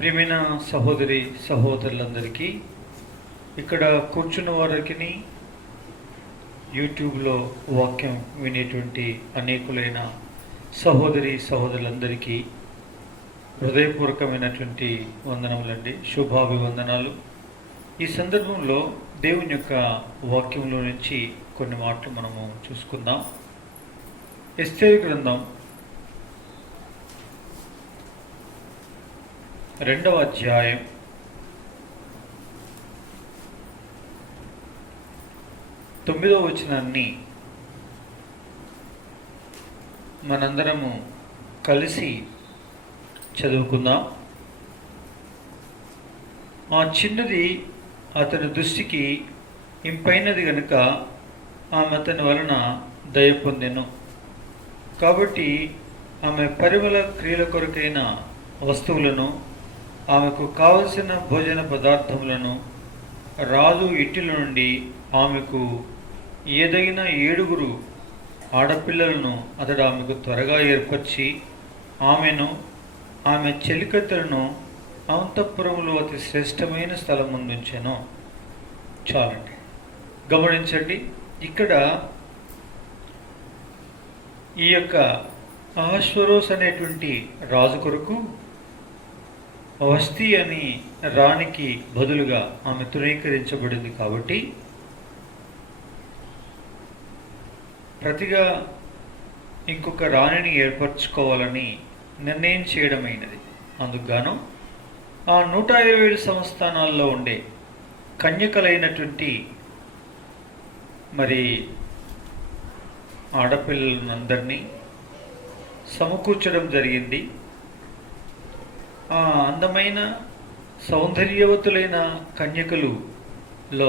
ప్రియమైన సహోదరి సహోదరులందరికీ, ఇక్కడ కూర్చున్న వారికి, యూట్యూబ్లో వాక్యం వినేటువంటి అనేకులైన సహోదరి సహోదరులందరికీ హృదయపూర్వకమైనటువంటి వందనములండి, శుభాభివందనాలు. ఈ సందర్భంలో దేవుని యొక్క వాక్యంలో నుంచి కొన్ని మాటలు మనము చూసుకుందాం. ఎస్తేరు గ్రంథం 2వ అధ్యాయం 9వ వచనాన్ని మనందరము కలిసి చదువుకుందాం. ఆ చిన్నది అతని దృష్టికి ఇంపైనది గనుక ఆమె అతని వలన దయ పొందెను. కాబట్టి ఆమె పరిమళ క్రియల కొరకైన వస్తువులను, ఆమెకు కావలసిన భోజన పదార్థములను రాజు ఇంటిల నుండి ఆమెకు ఏదైనా 7 ఆడపిల్లలను అతడు ఆమెకు త్వరగా ఏర్పరిచి ఆమెను, ఆమె చెలికత్తెలను అంతఃపురములో అతి శ్రేష్టమైన స్థలం ముందుంచెను. చాలండి, గమనించండి. ఇక్కడ ఈ యొక్క అహష్వరోస్ అనేటువంటి రాజు కొరకు వస్తీ అని రాణికి బదులుగా ఆమె తృణీకరించబడింది. కాబట్టి ప్రతిగా ఇంకొక రాణిని ఏర్పరచుకోవాలని నిర్ణయం చేయడమైనది. అందుకుగాను ఆ 127 సంస్థానాల్లో ఉండే కన్యకలైనటువంటి మరి ఆడపిల్లలందరినీ సమకూర్చడం జరిగింది. ఆ అందమైన సౌందర్యవతులైన కన్యకలులో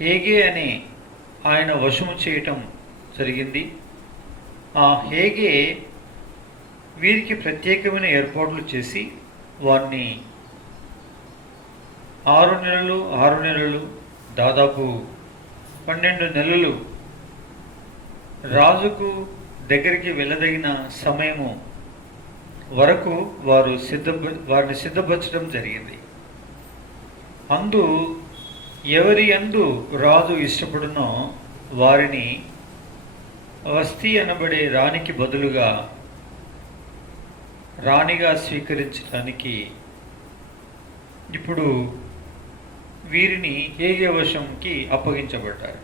హేగే అనే ఆయన వశము చేయటం జరిగింది. ఆ హేగే వీరికి ప్రత్యేకమైన ఏర్పాట్లు చేసి వారిని 6 నెలలు దాదాపు 12 నెలలు రాజుకు దగ్గరికి వెళ్ళదగిన సమయము వరకు వారిని సిద్ధపరచడం జరిగింది. ఎవరి యందు రాజు ఇష్టపడునో వారిని వస్తీ అనబడే రాణికి బదులుగా రాణిగా స్వీకరించడానికి ఇప్పుడు వీరిని హేగే వశంకి అప్పగించబడ్డారు.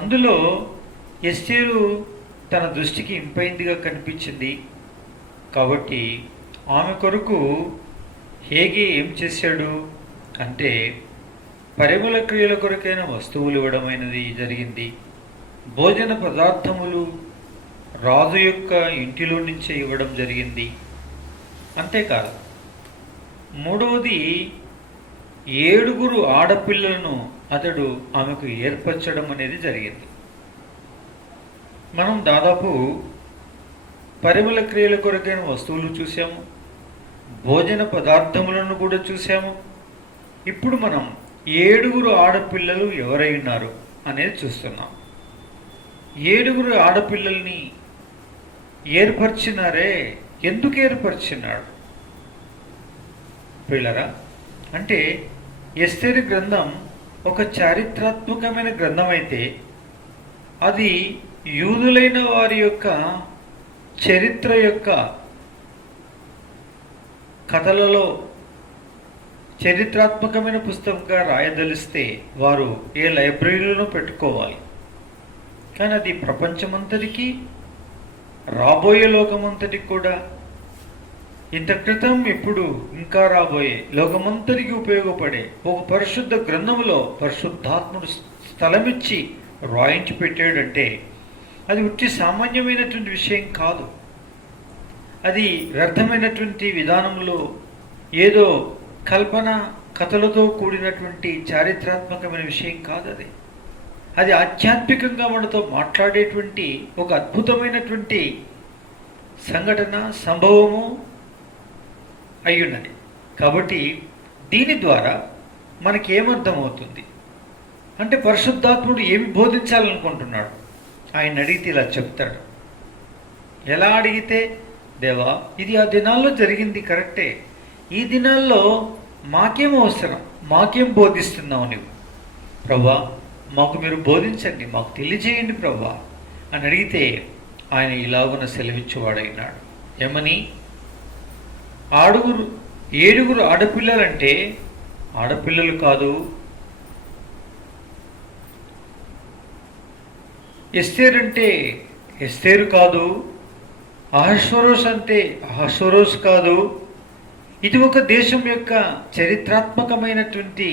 అందులో ఎస్తేరు తన దృష్టికి ఇంపైందిగా కనిపించింది. కాబట్టి ఆమె కొరకు హేగే ఏం చేశాడు అంటే పరిమళ క్రియల కొరకైన వస్తువులు ఇవ్వడమైనది జరిగింది. భోజన పదార్థములు రాజు యొక్క ఇంటిలో నుంచే ఇవ్వడం జరిగింది. అంతేకాదు, 3వది 7 ఆడపిల్లలను అతడు ఆమెకు ఏర్పరచడం అనేది జరిగింది. మనం దాదాపు పరిమళ క్రియల కొరకైన వస్తువులు చూసాము, భోజన పదార్థములను కూడా చూసాము. ఇప్పుడు మనం 7 ఆడపిల్లలు ఎవరై ఉన్నారు అనేది చూస్తున్నాం. 7 ఆడపిల్లల్ని ఏర్పరిచినారే, ఎందుకు ఏర్పరిచినాడు పిల్లరా అంటే, ఎస్తేరు గ్రంథం ఒక చారిత్రాత్మకమైన గ్రంథం అయితే అది యూదులైన వారి యొక్క చరిత్ర యొక్క కథలలో చరిత్రాత్మకమైన పుస్తకంగా రాయదలిస్తే వారు ఏ లైబ్రరీలోనూ పెట్టుకోవాలి. కానీ అది ప్రపంచమంతటికీ, రాబోయే లోకమంతటికి కూడా, ఇంత క్రితం, ఇప్పుడు ఇంకా రాబోయే లోకమంతటికి ఉపయోగపడే ఒక పరిశుద్ధ గ్రంథంలో పరిశుద్ధాత్ముడు స్థలమిచ్చి రాయించి పెట్టాడంటే అది ఉట్టి సామాన్యమైనటువంటి విషయం కాదు. అది వ్యర్థమైనటువంటి విధానంలో ఏదో కల్పన కథలతో కూడినటువంటి చారిత్రాత్మకమైన విషయం కాదు. అది ఆధ్యాత్మికంగా మనతో మాట్లాడేటువంటి ఒక అద్భుతమైనటువంటి సంఘటన, సంభవము అయ్యున్నది. కాబట్టి దీని ద్వారా మనకేమర్థమవుతుంది అంటే, పరిశుద్ధాత్ముడు ఏమి బోధించాలనుకుంటున్నాడు ఆయన అడిగితే ఇలా చెప్తాడు. ఎలా అడిగితే దేవా, ఇది ఆ దినాల్లో జరిగింది కరెక్టే, ఈ దినాల్లో మాకేం అవసరం, మాకేం బోధిస్తున్నావు నువ్వు ప్రభా, మాకు మీరు బోధించండి, మాకు తెలియజేయండి ప్రభా అని అడిగితే ఆయన ఇలాగున సెలవిచ్చేవాడైనాడు. ఏమని? ఏడుగురు ఆడపిల్లలంటే ఆడపిల్లలు కాదు, ఎస్తేరు అంటే ఎస్తేరు కాదు, అహష్వరోష్ అంటే అహష్వరోష్ కాదు. ఇది ఒక దేశం యొక్క చరిత్రాత్మకమైనటువంటి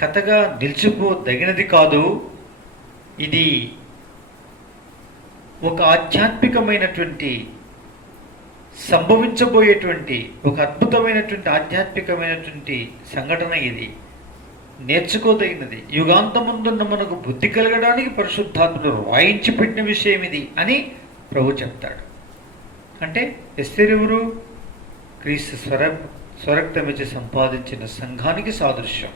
కథగా నిలిచిపోదగినది కాదు. ఇది ఒక ఆధ్యాత్మికమైనటువంటి సంభవించబోయేటువంటి ఒక అద్భుతమైనటువంటి ఆధ్యాత్మికమైనటువంటి సంఘటన. ఇది నేర్చుకోదగినది, యుగాంతముందున్న మనకు బుద్ధి కలగడానికి పరిశుద్ధాత్ముడు రాయించి పెట్టిన విషయం ఇది అని ప్రభు చెప్తాడు. అంటే ఎస్తేరు ఎవరు? క్రీస్తు స్వరక్తమిచ్చి సంపాదించిన సంఘానికి సాదృశ్యం.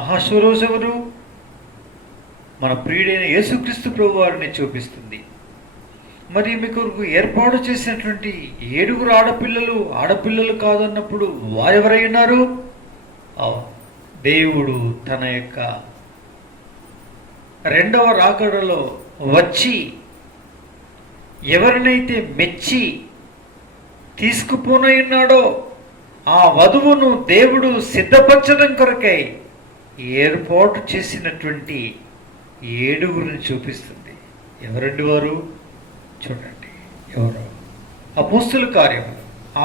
అహష్వరోష్ ఎవరు? మన ప్రియుడైన యేసుక్రీస్తు ప్రభు వారిని చూపిస్తుంది. మరి మీకు ఏర్పాటు చేసినటువంటి 7 ఆడపిల్లలు కాదన్నప్పుడు వారెవరై ఉన్నారు? దేవుడు తన యొక్క రెండవ రాకడలో వచ్చి ఎవరినైతే మెచ్చి తీసుకుపోనన్నాడో ఆ వధువును దేవుడు సిద్ధపరచడం కొరకై ఏర్పాటు చేసినటువంటి 7 చూపిస్తుంది. ఎవరండి వారు? చూడండి ఎవరు? అపోస్తల కార్యము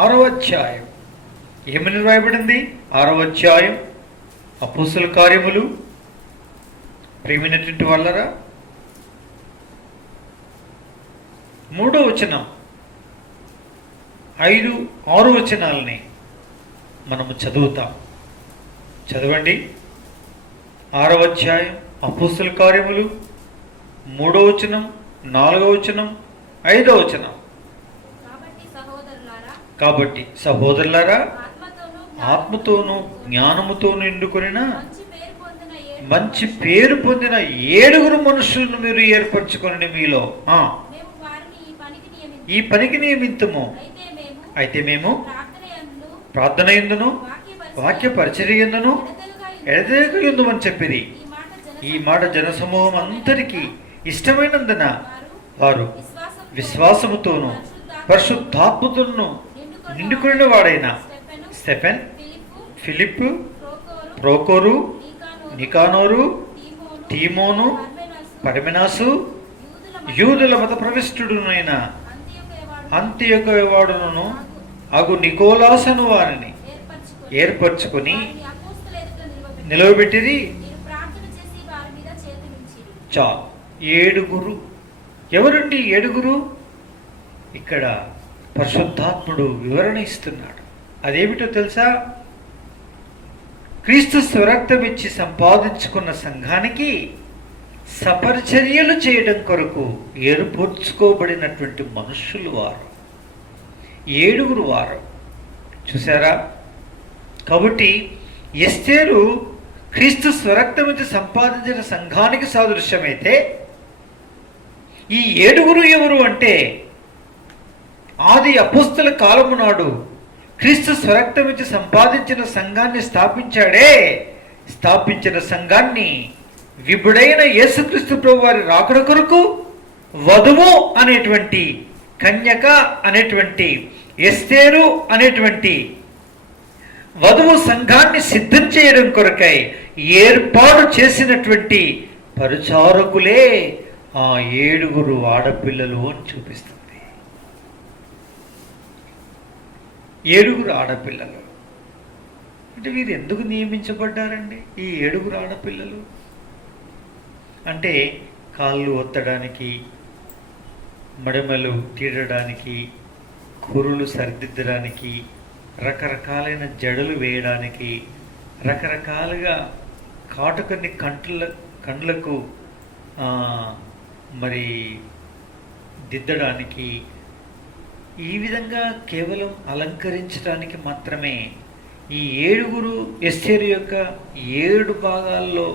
6వ అధ్యాయం. ఏమని రాయబడింది? 6వ అధ్యాయం అపోస్తల కార్యములు. ప్రియమైనటువంటి వాళ్ళరా, 3వ వచనం 5, 6 వచనాలని మనము చదువుతాం. చదవండి. 6వ అధ్యాయం అపోస్తల కార్యములు 3వ వచనం, 4వ వచనం, 5వ వచనం. కాబట్టి సహోదరులారా, ఆత్మతోనూ జ్ఞానముతోనూ నిండుకొనిన మంచి పేరు పొందిన 7 మనుషులను మీరు ఏర్పరచుకొని మీలో ఈ పనికి నియమితము. అయితే మేము ప్రార్థన యందును వాక్య పరిచర్య యందును ఎడతెగక యుందుమని చెప్పిరి. ఈ మాట జనసమూహం అందరికీ ఇష్టమైనందున వారు విశ్వాసముతోనూ పరిశుద్ధాత్మతోనూ నిండుకున్న వాడైన స్టెఫెన్, ఫిలిప్పు, ప్రోకోరు, నికానోరు, తీమోను, పర్మెనాసు, యూదుల మత ప్రవిష్టుడునైన అంతియొక వాడును అగు నికోలాసను వారిని ఏర్పరచుకొని నిలవబెట్టిరి. చా 7. ఎవరండి 7? ఇక్కడ పరిశుద్ధాత్ముడు వివరణ ఇస్తున్నాడు. అదేమిటో తెలుసా? క్రీస్తు స్వరక్తమిచ్చి సంపాదించుకున్న సంఘానికి సపరిచర్యలు చేయడం కొరకు ఏర్పరచుకోబడినటువంటి మనుషులు వారు 7 వారు. చూసారా? కాబట్టి ఎస్తేరు క్రీస్తు స్వరక్తమిచ్చి సంపాదించిన సంఘానికి సాదృశ్యమైతే ఈ 7 ఎవరు అంటే ఆది అపోస్తల కాలము నాడు క్రీస్తు స్వరక్తమిచ్చి సంపాదించిన సంఘాన్ని స్థాపించిన సంఘాన్ని విభుడైన యేసుక్రీస్తు ప్రభు వారి రాకడ కొరకు వధువు అనేటువంటి, కన్యక అనేటువంటి, ఎస్తేరు అనేటువంటి వధువు సంఘాన్ని సిద్ధం చేయడం కొరకై ఏర్పాటు చేసినటువంటి పరిచారకులే ఆ 7 ఆడపిల్లలు అని చూపిస్తుంది. 7 ఆడపిల్లలు అంటే వీరు ఎందుకు నియమించబడ్డారండి? ఈ 7 ఆడపిల్లలు అంటే కాళ్ళు ఒత్తడానికి, మడమలు తీయడానికి, కురులు సరిదిద్దడానికి, రకరకాలైన జడలు వేయడానికి, రకరకాలుగా కాటుకని కండ్లకు మరి దిద్దడానికి, ఈ విధంగా కేవలం అలంకరించడానికి మాత్రమే ఈ 7 ఎస్తేరు యొక్క 7 భాగాల్లో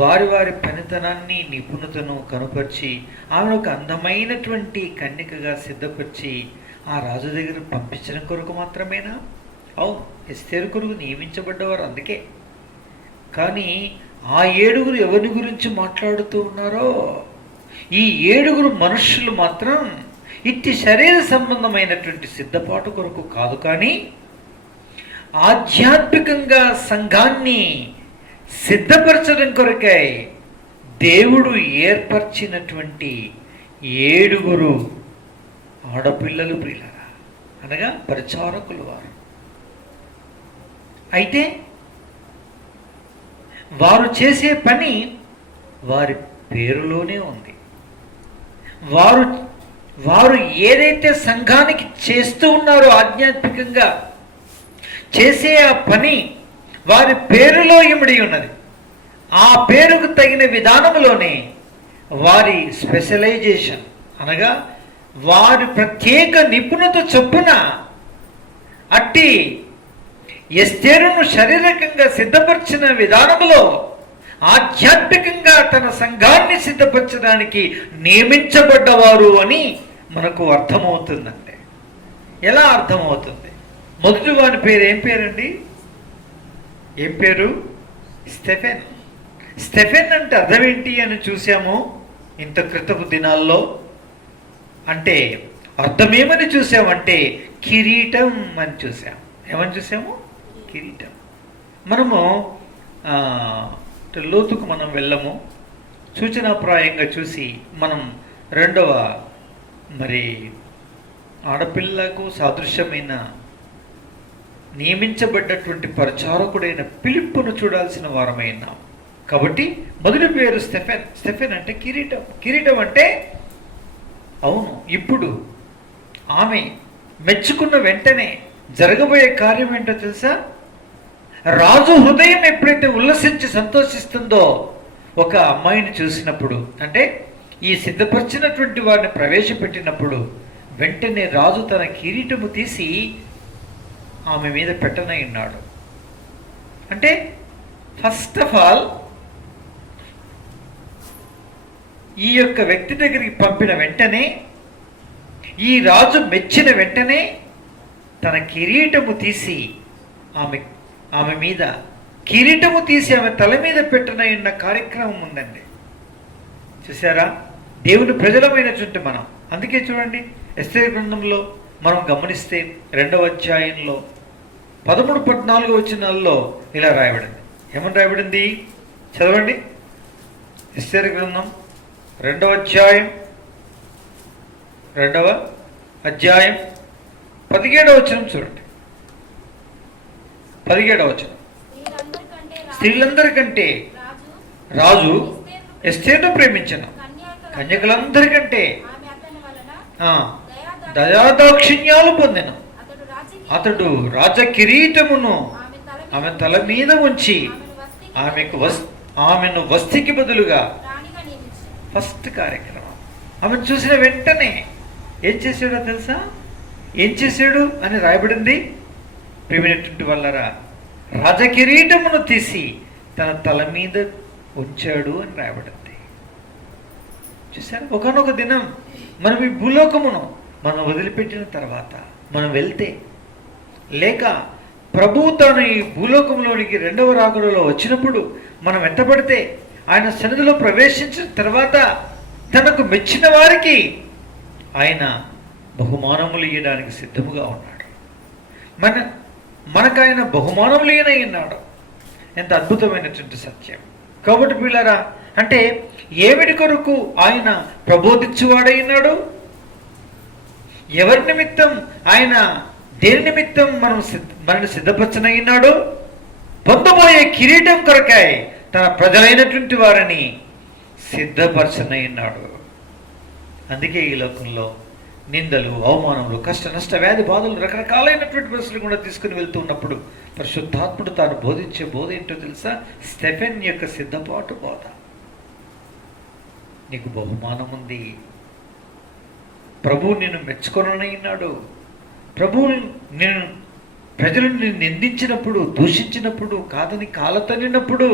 వారి వారి పనితనాన్ని, నిపుణతను కనుపరిచి ఆమెను ఒక అందమైనటువంటి కన్యకగా సిద్ధపరిచి ఆ రాజు దగ్గర పంపించడం కొరకు మాత్రమేనా? అవును, ఎస్తేరు కొరకు నియమించబడ్డవారు అందుకే. కానీ ఆ 7 ఎవరి గురించి మాట్లాడుతూ ఉన్నారో, ఈ 7 మనుష్యులు మాత్రం ఇట్టి శరీర సంబంధమైనటువంటి సిద్ధపాటు కొరకు కాదు, కానీ ఆధ్యాత్మికంగా సంఘాన్ని సిద్ధపరచడం కొరకై దేవుడు ఏర్పరిచినటువంటి 7 ఆడపిల్లలు ప్రియులరా, అనగా పరిచారకులు వారు. అయితే వారు చేసే పని వారి పేరులోనే ఉంది. వారు ఏదైతే సంఘానికి చేస్తూ ఉన్నారో ఆధ్యాత్మికంగా చేసే ఆ పని వారి పేరులో ఇమిడి ఉన్నది. ఆ పేరుకు తగిన విధానంలోనే వారి స్పెషలైజేషన్, అనగా వారి ప్రత్యేక నిపుణత చొప్పున అట్టి ఎస్తేరును శారీరకంగా సిద్ధపరిచిన విధానంలో ఆధ్యాత్మికంగా తన సంఘాన్ని సిద్ధపరచడానికి నియమించబడ్డవారు అని మనకు అర్థమవుతుందండి. ఎలా అర్థమవుతుంది? మొదటి వాని పేరు ఏం పేరండి? ఏం పేరు? స్టెఫెన్. స్టెఫెన్ అంటే అర్థం ఏంటి అని చూసాము ఇంత క్రితపు దినాల్లో. అంటే అర్థమేమని చూసామంటే కిరీటం అని చూసాం. ఏమని చూసాము? కిరీటం. మనము లోతుకు మనం వెళ్ళము, సూచనాప్రాయంగా చూసి మనం రెండవ మరి ఆడపిల్లకు సాదృశ్యమైన నియమించబడ్డటువంటి పరిచారకుడైన ఫిలిప్పును చూడాల్సిన వారమైనాం. కాబట్టి మొదటి పేరు స్టెఫెన్. స్టెఫెన్ అంటే కిరీటం. కిరీటం అంటే అవును, ఇప్పుడు ఆమె మెచ్చుకున్న వెంటనే జరగబోయే కార్యం ఏంటో తెలుసా? రాజు హృదయం ఎప్పుడైతే ఉల్లసించి సంతోషిస్తుందో ఒక అమ్మాయిని చూసినప్పుడు, అంటే ఈ సిద్ధపరిచినటువంటి వారిని ప్రవేశపెట్టినప్పుడు వెంటనే రాజు తన కిరీటము తీసి ఆమె మీద పెట్టనై ఉన్నాడు. అంటే ఫస్ట్ ఆఫ్ ఆల్ ఈ యొక్క వ్యక్తి దగ్గరికి పంపిన వెంటనే, ఈ రాజు మెచ్చిన వెంటనే తన కిరీటము తీసి ఆమె మీద కిరీటము తీసి ఆమె తల మీద పెట్టనై ఉన్న కార్యక్రమం ఉందండి. చూసారా? దేవుని ప్రజలమైనటువంటి మనం. అందుకే చూడండి, ఎస్తేరు గ్రంథంలో మనం గమనిస్తే 2వ అధ్యాయంలో 13-14 వచనాల్లో ఇలా రాయబడింది. ఏమని రాయబడింది? చదవండి. ఎస్తేరు గ్రంథం 2వ అధ్యాయం 17వ వచనం చూడండి. 17వ వచనం. స్త్రీలందరికంటే రాజు ఎస్తేరును ప్రేమించిన కన్యకలందరికంటే దయాదాక్షిణ్యాలు పొందిన అతడు రాజ కిరీటమును ఆమె తల మీద ఉంచి ఆమెను వస్తికి బదులుగా ఫస్ట్ కార్యక్రమం. ఆమెను చూసిన వెంటనే ఏం చేశాడో తెలుసా? ఏం చేశాడు అని రాయబడింది. ప్రియమైనటువంటి వాళ్ళరా, రాజకిరీటమును తీసి తన తల మీద ఉంచాడు అని రాయబడింది. చూసారు? ఒకనొక దినం మనం ఈ భూలోకమును మనం వదిలిపెట్టిన తర్వాత మనం వెళ్తే, లేక ప్రభువు తాను ఈ భూలోకంలోనికి 2వ రాకడలో వచ్చినప్పుడు మనం వెంటబడితే, ఆయన సన్నిధిలో ప్రవేశించిన తర్వాత తనకు మెచ్చిన వారికి ఆయన బహుమానములు ఇవ్వడానికి సిద్ధముగా ఉన్నాడు. మనకు ఆయన బహుమానములు ఇవ్వనయ్యున్నాడు. ఎంత అద్భుతమైనటువంటి సత్యం. కాబట్టి పిల్లరా, అంటే ఏమిటి కొరకు ఆయన ప్రబోధించువాడైనాడు? ఎవరి నిమిత్తం ఆయన, దేని నిమిత్తం మనల్ని సిద్ధపరచనయ్యున్నాడు? పొందబోయే కిరీటం కొరకాయ తన ప్రజలైనటువంటి వారిని సిద్ధపరచనయ్యున్నాడు. అందుకే ఈ లోకంలో నిందలు, అవమానములు, కష్ట నష్ట వ్యాధి బాధలు, రకరకాలైనటువంటి పరిస్థితులు కూడా తీసుకుని వెళ్తూ ఉన్నప్పుడు పరిశుద్ధాత్ముడు తాను బోధించే బోధ ఏంటో తెలుసా? స్టెఫెన్ యొక్క సిద్ధపాటు బోధ. నీకు బహుమానం ఉంది. ప్రభువు నిన్ను మెచ్చుకొననైనాడు. ప్రభువు నేను ప్రజలను నిందించినప్పుడు, దూషించినప్పుడు, కాదని కాలతన్నినప్పుడు,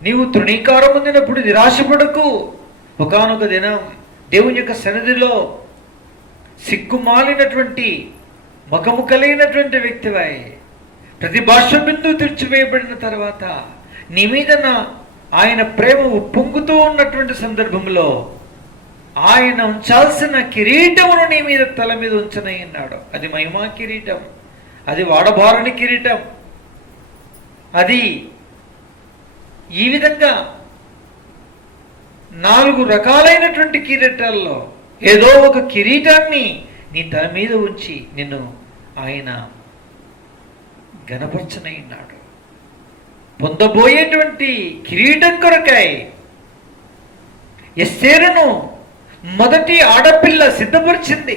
నీవు తృణీకారం పొందినప్పుడు నిరాశపడకు. ఒకానొక దినం దేవుని యొక్క సన్నిధిలో సిగ్గుమాలినటువంటి ముఖము కలిగినటువంటి వ్యక్తివై ప్రతి భాష బిందువు తెరిచివేయబడిన తర్వాత నీ మీద ఆయన ప్రేమ ఉప్పొంగుతూ ఉన్నటువంటి సందర్భంలో ఆయన ఉంచాల్సిన కిరీటమును నీ మీద తల మీద ఉంచనయ్యన్నాడు. అది మహిమా కిరీటం, అది వాడబారని కిరీటం. అది ఈ విధంగా 4 రకాలైనటువంటి కిరీటాల్లో ఏదో ఒక కిరీటాన్ని నీ తల మీద ఉంచి నిన్ను ఆయన ఘనపరచనయ్యన్నాడు. పొందబోయేటువంటి కిరీటం కొరకై ఎస్తేరును మొదటి ఆడపిల్ల సిద్ధపరిచింది.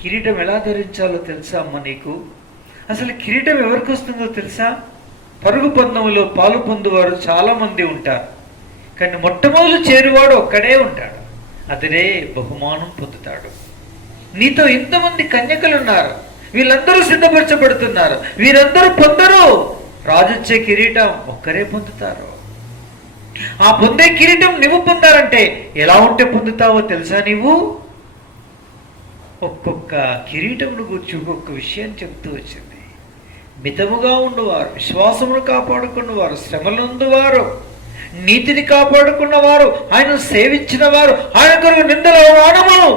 కిరీటం ఎలా ధరించాలో తెలుసా అమ్మ నీకు? అసలు కిరీటం ఎవరికి వస్తుందో తెలుసా? పరుగు పందెంలో పాలు పొందువారు చాలామంది ఉంటారు, కానీ మొట్టమొదలు చేరువాడు ఒక్కడే ఉంటాడు. అతడే బహుమానం పొందుతాడు. నీతో ఇంతమంది కన్యకలు ఉన్నారు, వీళ్ళందరూ సిద్ధపరచబడుతున్నారు, వీరందరూ పొందరు. రాజొచ్చే కిరీటం ఒక్కరే పొందుతారు. ఆ పొందే కిరీటం నువ్వు పొందాలంటే ఎలా ఉంటే పొందుతావో తెలుసా? నీవు ఒక్కొక్క కిరీటమును గురించి ఒక్కొక్క విషయం చెప్తూ వచ్చింది. మితముగా ఉండువారు, విశ్వాసమును కాపాడుకున్నవారు, శ్రమలందువారు, నీతిని కాపాడుకున్నవారు, ఆయన సేవించిన వారు, ఆయన కొరకు నిందల అవమానమును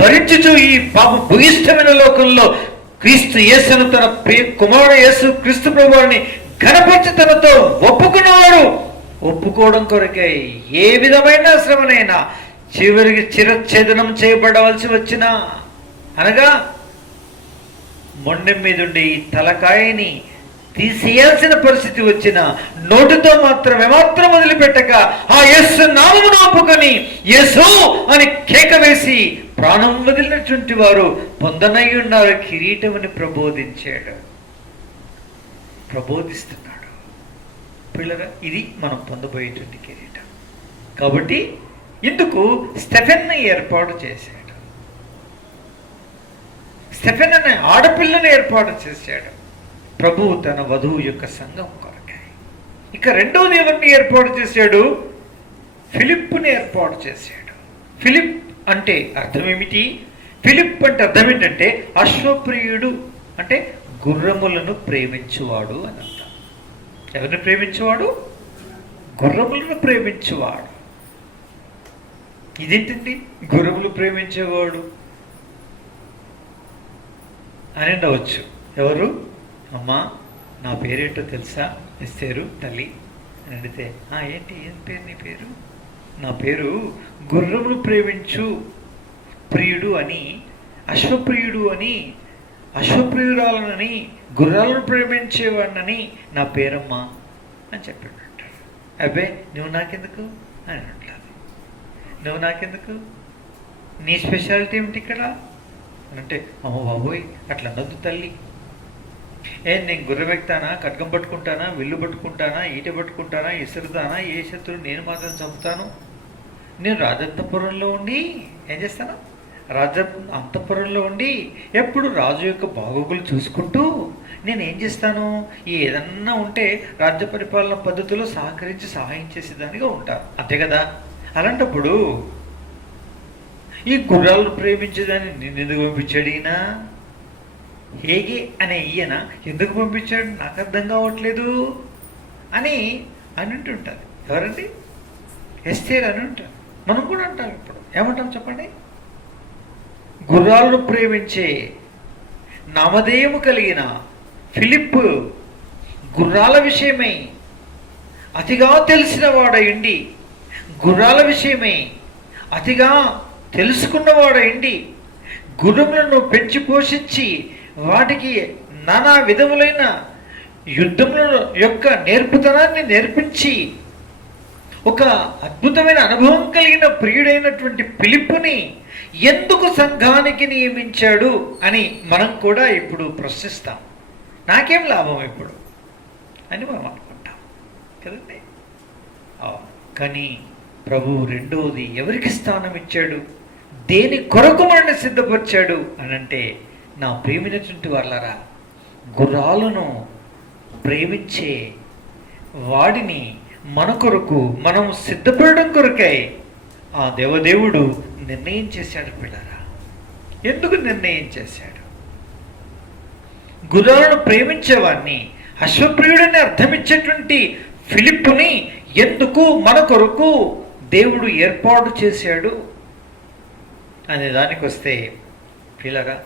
భరించుచు ఈ పాప భూయిష్టమైన లోకంలో క్రీస్తు యేసును తన కుమారుడు యేసు క్రీస్తు ప్రభువుని ఘనపరిచి తనతో ఒప్పుకున్నవాడు ఒప్పుకోవడం కొరకై ఏ విధమైన శ్రమనైనా చివరికి చిరఛేదనం చేయబడవలసి వచ్చినా, అనగా మొండెం మీదుండి ఈ తలకాయని తీసేయాల్సిన పరిస్థితి వచ్చిన నోటితో మాత్రం వదిలిపెట్టక ఆ యేసు నామమును ఒప్పుకొని యేసు అని కేక వేసి ప్రాణం వదిలినటువంటి వారు పొందనై ఉన్నారు. కిరీటముని ప్రబోధిస్తున్నాడు. పిల్లరా, ఇది మనం పొందబోయేటువంటి కిరీటం. కాబట్టి ఇందుకు స్టెఫెన్ను ఏర్పాటు చేశాడు. స్టెఫెన్ అనే ఆడపిల్లను ఏర్పాటు చేశాడు ప్రభువు తన వధువు యొక్క సంఘం కొరకే. ఇక రెండవది ఎవరిని ఏర్పాటు చేశాడు? ఫిలిప్పుని ఏర్పాటు చేశాడు. ఫిలిప్ అంటే అర్థం ఏమిటి? ఫిలిప్ అంటే అర్థం ఏంటంటే అశ్వప్రియుడు, అంటే గుర్రములను ప్రేమించువాడు అని అర్థం. ఎవరిని ప్రేమించేవాడు? గుర్రములను ప్రేమించేవాడు. ఇదేంటండి గుర్రములు ప్రేమించేవాడు అని ఉండవచ్చు. ఎవరు? అమ్మా నా పేరేంటో తెలుసా? ఎస్తేరు తల్లి అని అడిగితే, ఏంటి, ఏం పేరు నీ పేరు? నా పేరు గుర్రములు ప్రేమించు ప్రియుడు అని, అశ్వప్రియుడు అని, అశ్వప్రియురాలనని, గుర్రాలను ప్రేమించేవాడినని నా పేరమ్మా అని చెప్పాడు. అబ్బే నువ్వు నాకెందుకు అని అంటారు. నువ్వు నాకెందుకు? నీ స్పెషాలిటీ ఏమిటి ఇక్కడ అంటే, అమ్మ బాబోయ్ అట్లా అనొద్దు తల్లి. నేను గుర్రం ఎక్కుతానా, ఖడ్గం పట్టుకుంటానా, విల్లు పట్టుకుంటానా, ఈట పట్టుకుంటానా, ఇసురుతానా, ఏ శత్రువు నేను మాత్రం చంపుతాను? నేను రాజంతపురంలో ఉండి ఏం చేస్తాను? అంతఃపురంలో ఉండి ఎప్పుడు రాజు యొక్క బాగోగులు చూసుకుంటూ నేను ఏం చేస్తాను? ఏదన్నా ఉంటే రాజ్య పరిపాలన పద్ధతిలో సహకరించి సహాయం చేసేదానిగా ఉంటాను, అంతే కదా. అలాంటప్పుడు ఈ గుర్రాలను ప్రేమించేదాన్ని నిన్ను ఎందుకు పంపించాడు ఈయన? హేగే అనే ఈయన ఎందుకు పంపించాడు నాకు అర్థం కావట్లేదు అని అంటుంటారు. ఎవరండి? ఎస్తేర్ అని ఉంటారు. మనం కూడా అంటాం. ఇప్పుడు ఏమంటాం చెప్పండి? గుర్రాలను ప్రేమించే నామధేయము కలిగిన ఫిలిప్ గుర్రాల విషయమై అతిగా తెలిసిన వాడయండి, గుర్రాల విషయమై అతిగా తెలుసుకున్నవాడయండి, గుర్రములను పెంచి పోషించి వాటికి నానా విధములైన యుద్ధముల యొక్క నేర్పుతనాన్ని నేర్పించి ఒక అద్భుతమైన అనుభవం కలిగిన ప్రియుడైనటువంటి ఫిలిప్పుని ఎందుకు సంఘానికి నియమించాడు అని మనం కూడా ఇప్పుడు ప్రశ్నిస్తాం. నాకేం లాభం ఇప్పుడు అని మనం అనుకుంటాం కదండి. కానీ ప్రభువు రెండవది ఎవరికి స్థానం ఇచ్చాడు, దేని కొరకు మనల్ని సిద్ధపరిచాడు అని అంటే, నా ప్రేమినటువంటి వాళ్ళరా, గుర్రాలను ప్రేమించే వాడిని మన కొరకు మనం సిద్ధపడడం కొరకై ఆ దేవదేవుడు నిర్ణయం చేశాడు పిల్లరా. ఎందుకు నిర్ణయం చేశాడు? గుర్రాలను ప్రేమించేవాడిని, అశ్వప్రియుడని అర్థమిచ్చేటువంటి ఫిలిప్పుని ఎందుకు మన కొరకు దేవుడు ఏర్పాటు చేశాడు అనే దానికి వస్తే పిల్లరా,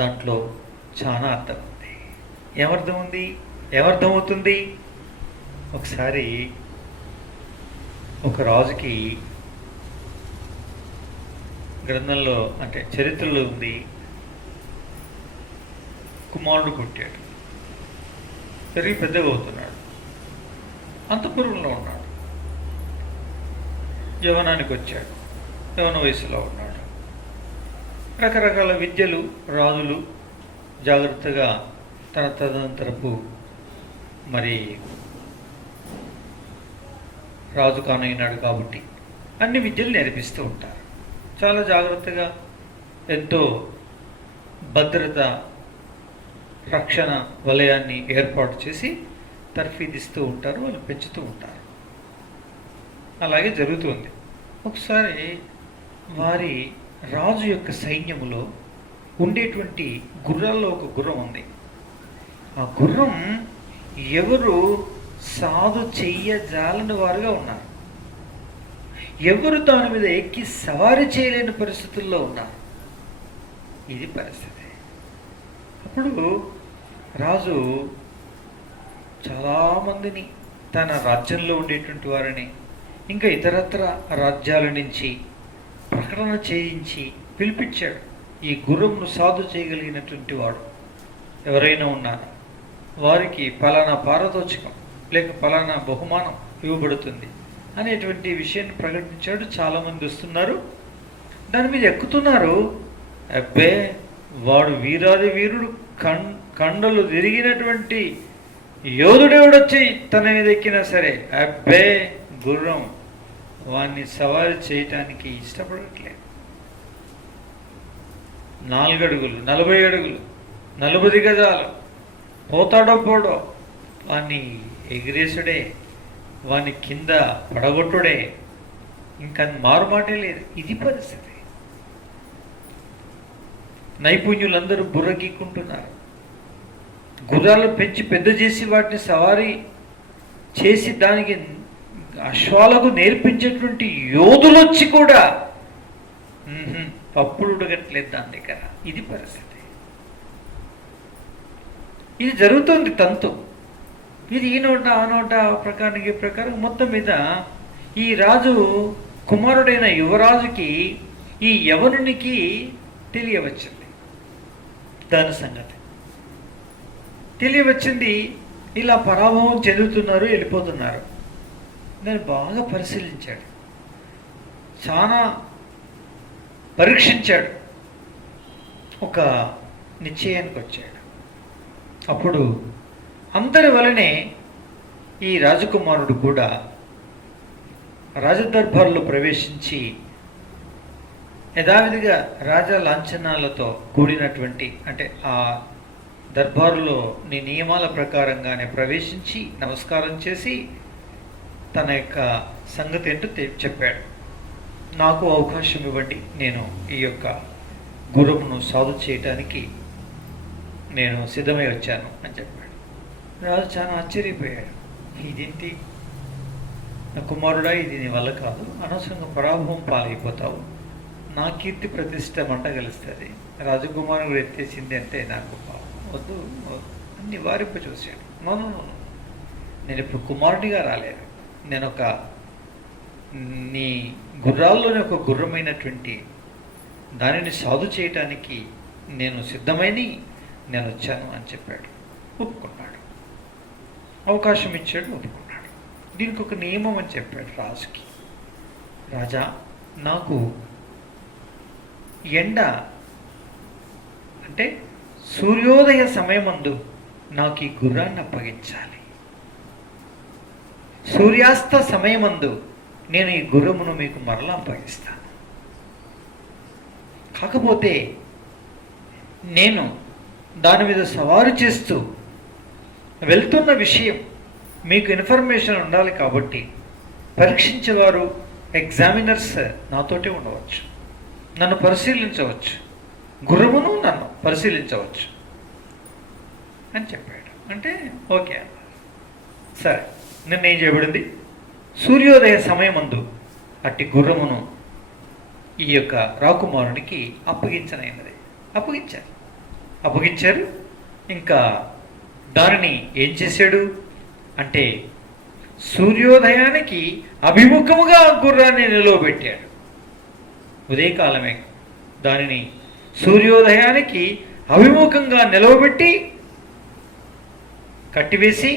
దాంట్లో చాలా అర్థం ఉంది. ఏమర్థం ఉంది? ఏమర్థమవుతుంది? ఒకసారి ఒక రాజుకి గ్రంథంలో అంటే చరిత్రలో ఉంది, కుమారుడు పుట్టాడు, పెరిగి పెద్దగా అవుతున్నాడు, అంతఃపురంలో ఉన్నాడు, యవ్వనానికి వచ్చాడు, యవ్వన వయసులో ఉన్నాడు. రకరకాల విద్యలు రాజులు జాగ్రత్తగా తన తదనంతరపు మరి రాజు కానైనాడు కాబట్టి అన్ని విద్యలు నేర్పిస్తూ ఉంటారు. చాలా జాగ్రత్తగా ఎంతో భద్రత రక్షణ వలయాన్ని ఏర్పాటు చేసి తర్ఫీదిస్తూ ఉంటారు, వాళ్ళు పెంచుతూ ఉంటారు. అలాగే జరుగుతుంది. ఒకసారి వారి రాజు యొక్క సైన్యములో ఉండేటువంటి గుర్రాల్లో ఒక గుర్రం ఉంది. ఆ గుర్రం ఎవరు సాధు చెయ్యజాలని వారుగా ఉన్నారు, ఎవరు దాని మీద ఎక్కి సవారీ చేయలేని పరిస్థితుల్లో ఉన్నారు. ఇది పరిస్థితి. అప్పుడు రాజు చాలామందిని తన రాజ్యంలో ఉండేటువంటి వారిని ఇంకా ఇతరత్ర రాజ్యాల నుంచి ప్రకటన చేయించి పిలిపించాడు. ఈ గుర్రంను సాధు చేయగలిగినటువంటి వాడు ఎవరైనా ఉన్నారా, వారికి ఫలానా పారితోషికం లేక ఫలానా బహుమానం ఇవ్వబడుతుంది అనేటువంటి విషయాన్ని ప్రకటించాడు. చాలామంది వస్తున్నారు, దాని మీద ఎక్కుతున్నారు. అబ్బే, వాడు వీరాది వీరుడు, కండలు తిరిగినటువంటి యోధుడెవడొచ్చి తన మీద ఎక్కినా సరే అబ్బే గుర్రం వాణ్ణి సవారీ చేయటానికి ఇష్టపడట్లేదు. 4 అడుగులు 40 అడుగులు 40 గజాలు పోతాడో పోడో వాణ్ణి ఎగిరేసుడే, వాని కింద పడగొట్టుడే, ఇంకా మారుమాటే లేదు. ఇది పరిస్థితి. నైపుణ్యులందరూ బుర్రగీక్కుంటున్నారు. గుర్రాలు పెంచి పెద్ద చేసి వాటిని సవారీ చేసి దానికి అశ్వాలకు నేర్పించేటువంటి యోధులు వచ్చి కూడా పప్పుడు ఉడగట్లేదు దాని దగ్గర. ఇది పరిస్థితి. ఇది జరుగుతుంది తంతు. ఇది ఈ నోట ఆ నోట ప్రకారానికి ప్రకారం మొత్తం మీద ఈ రాజు కుమారుడైన యువరాజుకి ఈ యవనునికి తెలియవచ్చింది. దాని సంగతి తెలియవచ్చింది. ఇలా పరాభవం చెందుతున్నారు, వెళ్ళిపోతున్నారు. నేను బాగా పరిశీలించాడు, చాలా పరీక్షించాడు, ఒక నిశ్చయానికి వచ్చాడు. అప్పుడు అందరి వలనే ఈ రాజకుమారుడు కూడా రాజదర్బార్లో ప్రవేశించి యథావిధిగా రాజా లాంఛనాలతో కూడినటువంటి అంటే ఆ దర్బారులో నియమాల ప్రకారంగానే ప్రవేశించి నమస్కారం చేసి తన యొక్క సంగతి ఏంటో చెప్పాడు. నాకు అవకాశం ఇవ్వండి, నేను ఈ యొక్క గుర్రమును సాధు చేయటానికి నేను సిద్ధమై వచ్చాను అని చెప్పాడు. రాజు చాలా ఆశ్చర్యపోయాడు. ఇదేంటి నా కుమారుడా, ఇది నీ వల్ల కాదు, అనవసరంగా పరాభవం పాలైపోతావు, నా కీర్తి ప్రతిష్ట మంట కలుస్తుంది, రాజకుమారుడు ఎత్తేసింది అంటే నాకు వద్దు అని నివారింప చూశాడు. నేను ఇప్పుడు కుమారుడిగా రాలేదు, నేను ఒక నీ గుర్రాల్లోని ఒక గుర్రమైనటువంటి దానిని సాధు చేయటానికి నేను సిద్ధమైని నేను వచ్చాను అని చెప్పాడు. ఒప్పుకున్నాడు, అవకాశం ఇచ్చాడు, ఒప్పుకున్నాడు. దీనికి ఒక నియమం అని చెప్పాడు రాజుకి. రాజా, నాకు ఎండ అంటే సూర్యోదయ సమయమందు నాకు ఈ గుర్రాన్ని అప్పగించాలి, సూర్యాస్త సమయమందు నేను ఈ గుర్రమును మీకు మరలా అప్పగిస్తాను. కాకపోతే నేను దాని మీద సవారు చేస్తూ వెళ్తున్న విషయం మీకు ఇన్ఫర్మేషన్ ఉండాలి కాబట్టి పరీక్షించేవారు ఎగ్జామినర్స్ నాతోటే ఉండవచ్చు, నన్ను పరిశీలించవచ్చు. గుర్రమును నన్ను పరిశీలించవచ్చు అని చెప్పాడు. అంటే ఓకే అన్న. సరే, నిన్న ఏం చేయబడింది? సూర్యోదయ సమయమందు అట్టి గుర్రమును ఈ యొక్క రాకుమారునికి అప్పగించనైనది. అప్పగించారు. ఇంకా దానిని ఏం చేశాడు అంటే సూర్యోదయానికి అభిముఖముగా గుర్రాన్ని నిలవబెట్టాడు. ఉదయకాలమే దానిని సూర్యోదయానికి అభిముఖంగా నిలవబెట్టి కట్టివేసి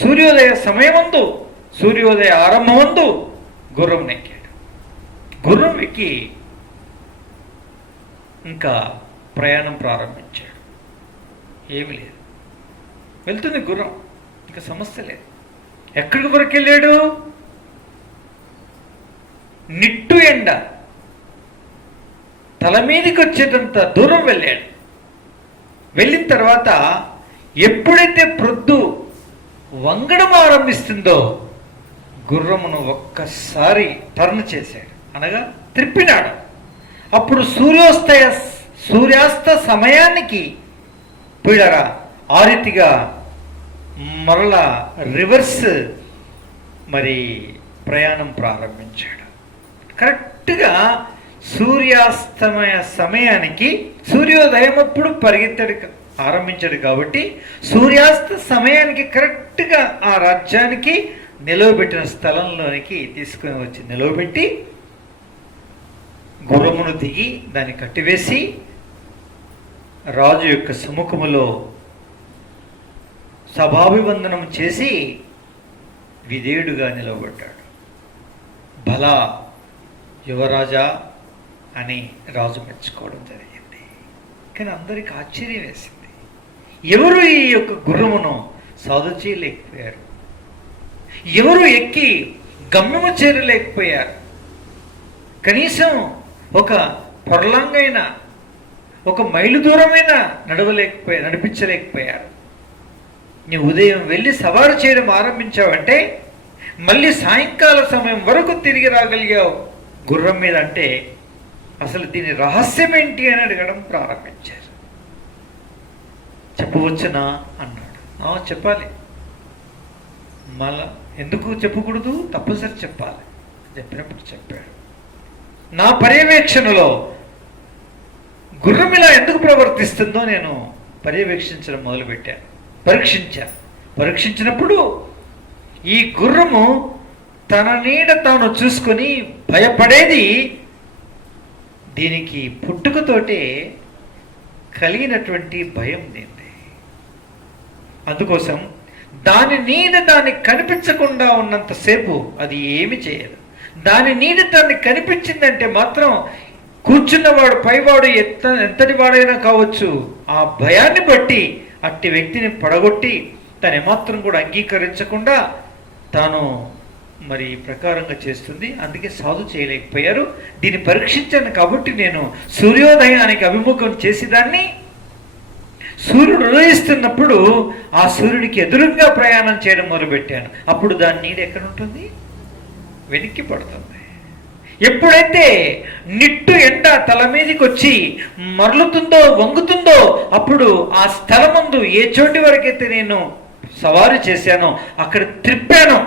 సూర్యోదయ సమయమందు, సూర్యోదయ ఆరంభమందు గుర్రం ఎక్కాడు. గుర్రం ఎక్కి ఇంకా ప్రయాణం ప్రారంభించాడు. ఏమి లేదు, వెళ్తుంది గుర్రం, ఇంకా సమస్య లేదు. ఎక్కడికి వరకు వెళ్ళాడు? నిట్టు ఎండ తల మీదకి వచ్చేటంత దూరం వెళ్ళాడు. వెళ్ళిన తర్వాత ఎప్పుడైతే ప్రొద్దు వంగడం ఆరంభిస్తుందో గుర్రమును ఒక్కసారి టర్న్ చేశాడు, అనగా త్రిప్పినాడు. అప్పుడు సూర్యాస్త సమయానికి పీడరా ఆ రీతిగా మరలా రివర్స్ మరి ప్రయాణం ప్రారంభించాడు. కరెక్ట్గా సూర్యాస్తమయ సమయానికి, సూర్యోదయం అప్పుడు పరిగెత్తడు ఆరంభించాడు కాబట్టి సూర్యాస్త సమయానికి కరెక్ట్గా ఆ రాజ్యానికి నిలవబెట్టిన స్థలంలోనికి తీసుకుని వచ్చి నిలవబెట్టి గుర్రమును దిగి దాన్ని కట్టివేసి రాజు యొక్క సముఖములో సభాభివందనం చేసి విధేయుడుగా నిలవబడ్డాడు. బలా యువరాజా అని రాజు మెచ్చుకోవడం జరిగింది. కానీ అందరికి ఆశ్చర్యం వేసింది. ఎవరు ఈ యొక్క గుర్రమును సాధు చేయలేకపోయారు, ఎవరు ఎక్కి గమ్యము చేరలేకపోయారు, కనీసం ఒక పొరలాంగైనా ఒక మైలు దూరమైనా నడిపించలేకపోయారు. నీ ఉదయం వెళ్ళి సవారు చేయడం ఆరంభించావంటే మళ్ళీ సాయంకాల సమయం వరకు తిరిగి రాగలిగావు గుర్రం మీద అంటే అసలు దీని రహస్యం ఏంటి అని అడగడం ప్రారంభించారు. చెప్పవచ్చునా అన్నాడు. చెప్పాలి. మళ్ళా ఎందుకు చెప్పకూడదు? తప్పనిసరి చెప్పాలి. చెప్పినప్పుడు చెప్పాడు. నా పర్యవేక్షణలో గుర్రం ఇలా ఎందుకు ప్రవర్తిస్తుందో నేను పర్యవేక్షించడం మొదలుపెట్టాను. పరీక్షించినప్పుడు ఈ గుర్రము తన నీడ తాను చూసుకొని భయపడేది దీనికి పుట్టుకతోటే కలిగినటువంటి భయం దీన్ని. అందుకోసం దాని నీడ దానికి కనిపించకుండా ఉన్నంతసేపు అది ఏమి చేయదు. దాని నీడ దానికి కనిపించిందంటే మాత్రం కూర్చున్నవాడు పైవాడు ఎంతటి వాడైనా కావచ్చు, ఆ భయాన్ని బట్టి అట్టి వ్యక్తిని పడగొట్టి తను ఏమాత్రం కూడా అంగీకరించకుండా తాను మరి ప్రకారంగా చేస్తుంది. అందుకే సాధు చేయలేకపోయారు. దీన్ని పరీక్షించాను కాబట్టి నేను సూర్యోదయానికి అభిముఖం చేసేదాన్ని. సూర్యుడు ఉదయిస్తున్నప్పుడు ఆ సూర్యుడికి ఎదురుగా ప్రయాణం చేయడం మొదలుపెట్టాను. అప్పుడు దాని నీడ ఎక్కడ ఉంటుంది? వెనక్కి పడుతుంది. ఎప్పుడైతే నిట్టు ఎండ తల మీదకి వచ్చి మరలుతుందో వంగుతుందో అప్పుడు ఆ స్థలమందు ఏ చోటి వరకైతే నేను సవారు చేశానో అక్కడ త్రిప్పాను.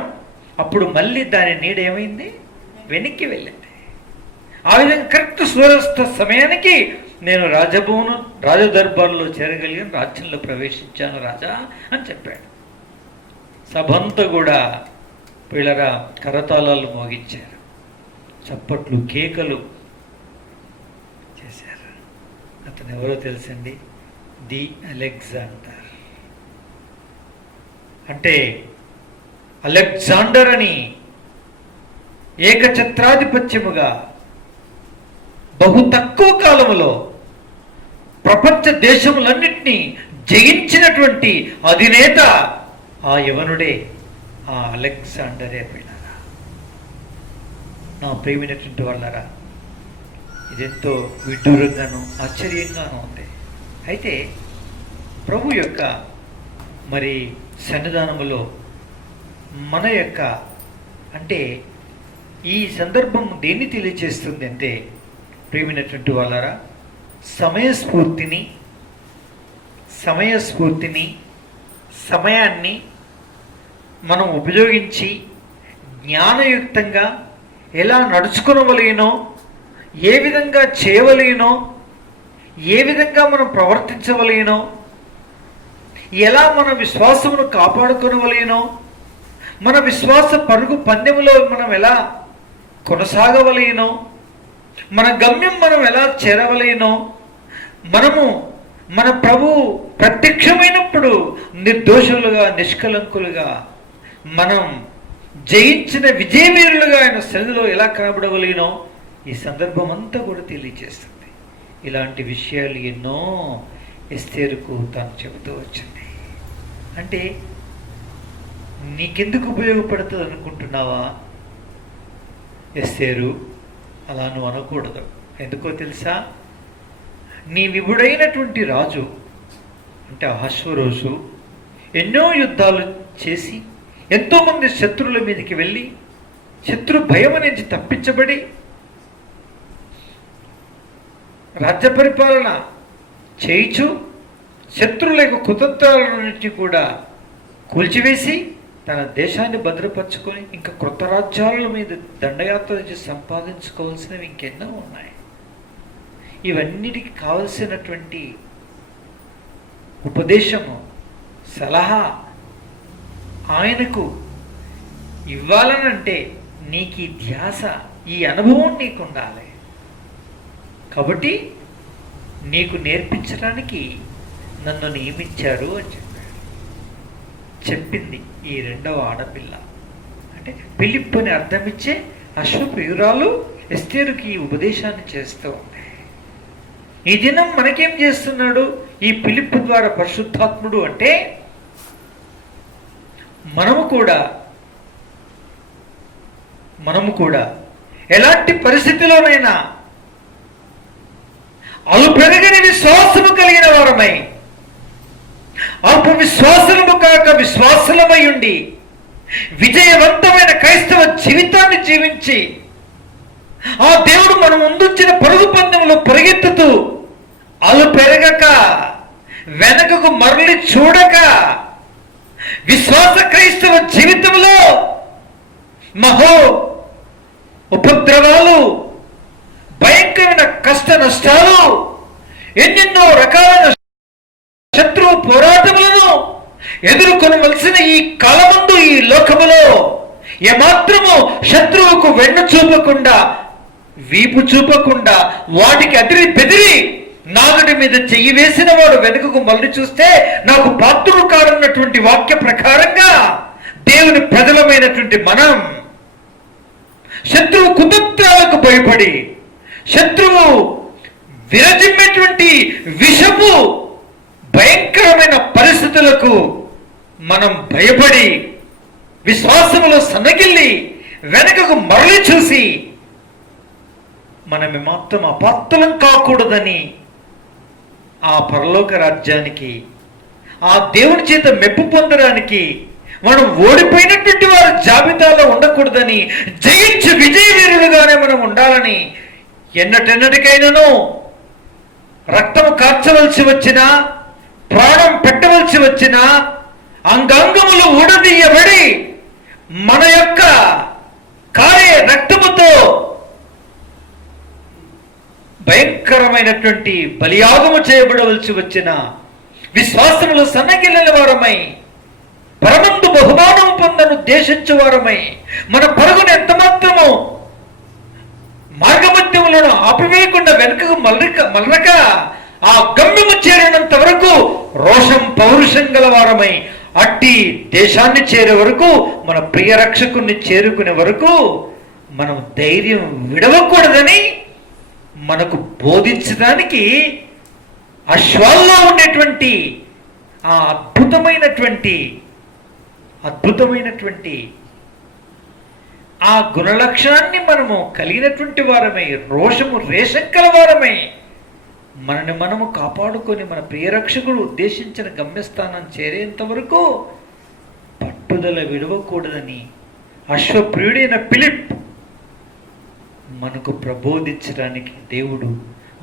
అప్పుడు మళ్ళీ దాని నీడ ఏమైంది? వెనక్కి వెళ్ళింది. ఆ విధంగా కరెక్ట్ సూర్యాస్త సమయానికి నేను రాజదర్బార్లో చేరగలిగాను, రాజ్యంలో ప్రవేశించాను రాజా అని చెప్పాడు. సభంతా కూడా పిల్లరా కరతాళాలు మోగించారు, చప్పట్లు కేకలు చేశారు. అతను ఎవరో తెలుసండి? The Alexander. అంటే అలెగ్జాండర్ అని ఏకఛత్రాధిపత్యముగా బహు తక్కువ కాలంలో ప్రపంచ దేశములన్నింటినీ జయించినటువంటి అధినేత ఆ యవనుడే, ఆ అలెగ్జాండరే. పోయినారా నా ప్రియమైనటువంటి వాళ్ళరా, ఇదెంతో విడ్డూరంగాను ఆశ్చర్యంగాను ఉంది. అయితే ప్రభు యొక్క మరి సన్నిధానములో మన యొక్క అంటే ఈ సందర్భం దేన్ని తెలియచేస్తుంది అంటే ప్రియమైనటువంటి వాళ్ళరా, సమయస్ఫూర్తిని సమయాన్ని మనం ఉపయోగించి జ్ఞానయుక్తంగా ఎలా నడుచుకునవలేనో, ఏ విధంగా చేయవలేనో, ఏ విధంగా మనం ప్రవర్తించవలేనో, ఎలా మన విశ్వాసమును కాపాడుకొనవలేనో, మన విశ్వాస పరుగు పందెములో మనం ఎలా కొనసాగవలేనో, మన గమ్యం మనం ఎలా చేరవలేనో, మనము మన ప్రభువు ప్రత్యక్షమైనప్పుడు నిర్దోషులుగా, నిష్కలంకులుగా, మనం జయించిన విజయవీరులుగా ఆయన సన్నిధిలో ఎలా కనబడవలేనో ఈ సందర్భం అంతా కూడా తెలియజేస్తుంది. ఇలాంటి విషయాలు ఎన్నో ఎస్తేరుకు తాను చెబుతూ వచ్చింది. అంటే నీకెందుకు ఉపయోగపడుతుంది అనుకుంటున్నావా ఎస్తేరు? అలా నువ్వు అనకూడదు. ఎందుకో తెలుసా? నీ విభుడైనటువంటి రాజు అంటే అహశ్వరోషు ఎన్నో యుద్ధాలు చేసి ఎంతోమంది శత్రువుల మీదకి వెళ్ళి శత్రు భయం నుంచి తప్పించబడి రాజ్య పరిపాలన చేయిచు శత్రువుల యొక్క కుతంత్రాల నుంచి కూడా కూల్చివేసి తన దేశాన్ని భద్రపరచుకొని ఇంకా క్రొత్త రాజ్యాల మీద దండయాత్ర చేసి సంపాదించుకోవాల్సినవి ఇంకెన్నో ఉన్నాయి. ఇవన్నిటికి కావలసినటువంటి ఉపదేశము, సలహా ఆయనకు ఇవ్వాలనంటే నీకు ఈ ధ్యాస, ఈ అనుభవం నీకు ఉండాలి. కాబట్టి నీకు నేర్పించడానికి నన్ను నియమించారు అని చెప్పాడు. చెప్పింది ఈ రెండవ ఆడపిల్ల. అంటే ఫిలిప్పు అని అర్థమిచ్చే అశ్వప్రియురాలు ఎస్తేరుకి ఈ ఉపదేశాన్ని చేస్తూ ఉంది. ఈ దినం మనకేం చేస్తున్నాడు ఈ ఫిలిప్పు ద్వారా పరిశుద్ధాత్ముడు అంటే, మనము కూడా ఎలాంటి పరిస్థితిలోనైనా అలుపెరగని విశ్వాసము కలిగిన వారమై, అల్ప విశ్వాసము కాక విశ్వాసలమై ఉండి విజయవంతమైన క్రైస్తవ జీవితాన్ని జీవించి ఆ దేవుడు మనం ముందుంచిన పరుగు పందెంలో పరిగెత్తుతూ అలుపెరగక, వెనకకు మరలి చూడక, విశ్వాస క్రైస్తవ జీవితంలో మహో ఉపద్రవాలు, భయంకరమైన కష్ట నష్టాలు, ఎన్నెన్నో రకాలైన శత్రువు పోరాటములను ఎదుర్కొనవలసిన ఈ కాలమందు, ఈ లోకములో ఏమాత్రము శత్రువుకు వెన్ను చూపకుండా, వీపు చూపకుండా, వాటికి అదిరి బెదిరి నాగటి మీద చెయ్యి వేసిన వాడు వెనుకకు మళ్ళీ చూస్తే నాకు పాత్రుడు కాడన్నటువంటి వాక్య ప్రకారంగా దేవుని ప్రజలమైనటువంటి మనం శత్రువు కుతంత్రాలకు భయపడి, శత్రువు విరజిమ్మేటువంటి విషపు భయంకరమైన పరిస్థితులకు మనం భయపడి విశ్వాసములో సన్నగిల్లి వెనకకు మరలి చూసి మనం మాత్రం అపాత్రులం కాకూడదని ఆ పరలోక రాజ్యానికి, ఆ దేవుని చేత మెప్పు పొందడానికి మనం ఓడిపోయినటువంటి వారి జాబితాలో ఉండకూడదని, జయించి విజయవీరులుగానే మనం ఉండాలని, ఎన్నటెన్నటికైనాను రక్తము కార్చవలసి వచ్చినా, ప్రాణం పెట్టవలసి వచ్చినా, అంగాంగములు ఊడదీయబడి మన యొక్క కారే రక్తముతో భయంకరమైనటువంటి బలియాగము చేయబడవలసి వచ్చిన విశ్వాసములు సన్నగిల్లిన వారమై, పరమందు బహుమానం పొందను ఉద్దేశించే వారమై, మన పరుగును ఎంత మాత్రము మార్గమధ్యములను ఆపివేయకుండా వెనుకకు మల్లక ఆ గమ్యము చేరినంత వరకు రోషం పౌరుషం గల వారమై, అట్టి దేశాన్ని చేరే వరకు, మన ప్రియ రక్షకుణ్ణి చేరుకునే వరకు మనం ధైర్యం విడవకూడదని మనకు బోధించడానికి అశ్వాల్లో ఉండేటువంటి ఆ అద్భుతమైనటువంటి ఆ గుణలక్షణాన్ని మనము కలిగినటువంటి వారమై, రోషము రేషంకల వారమై మనము కాపాడుకొని మన ప్రియరక్షకుడు ఉద్దేశించిన గమ్యస్థానం చేరేంత వరకు పట్టుదల విడవకూడదని అశ్వప్రియుడైన ఫిలిప్ మనకు ప్రబోధించడానికి దేవుడు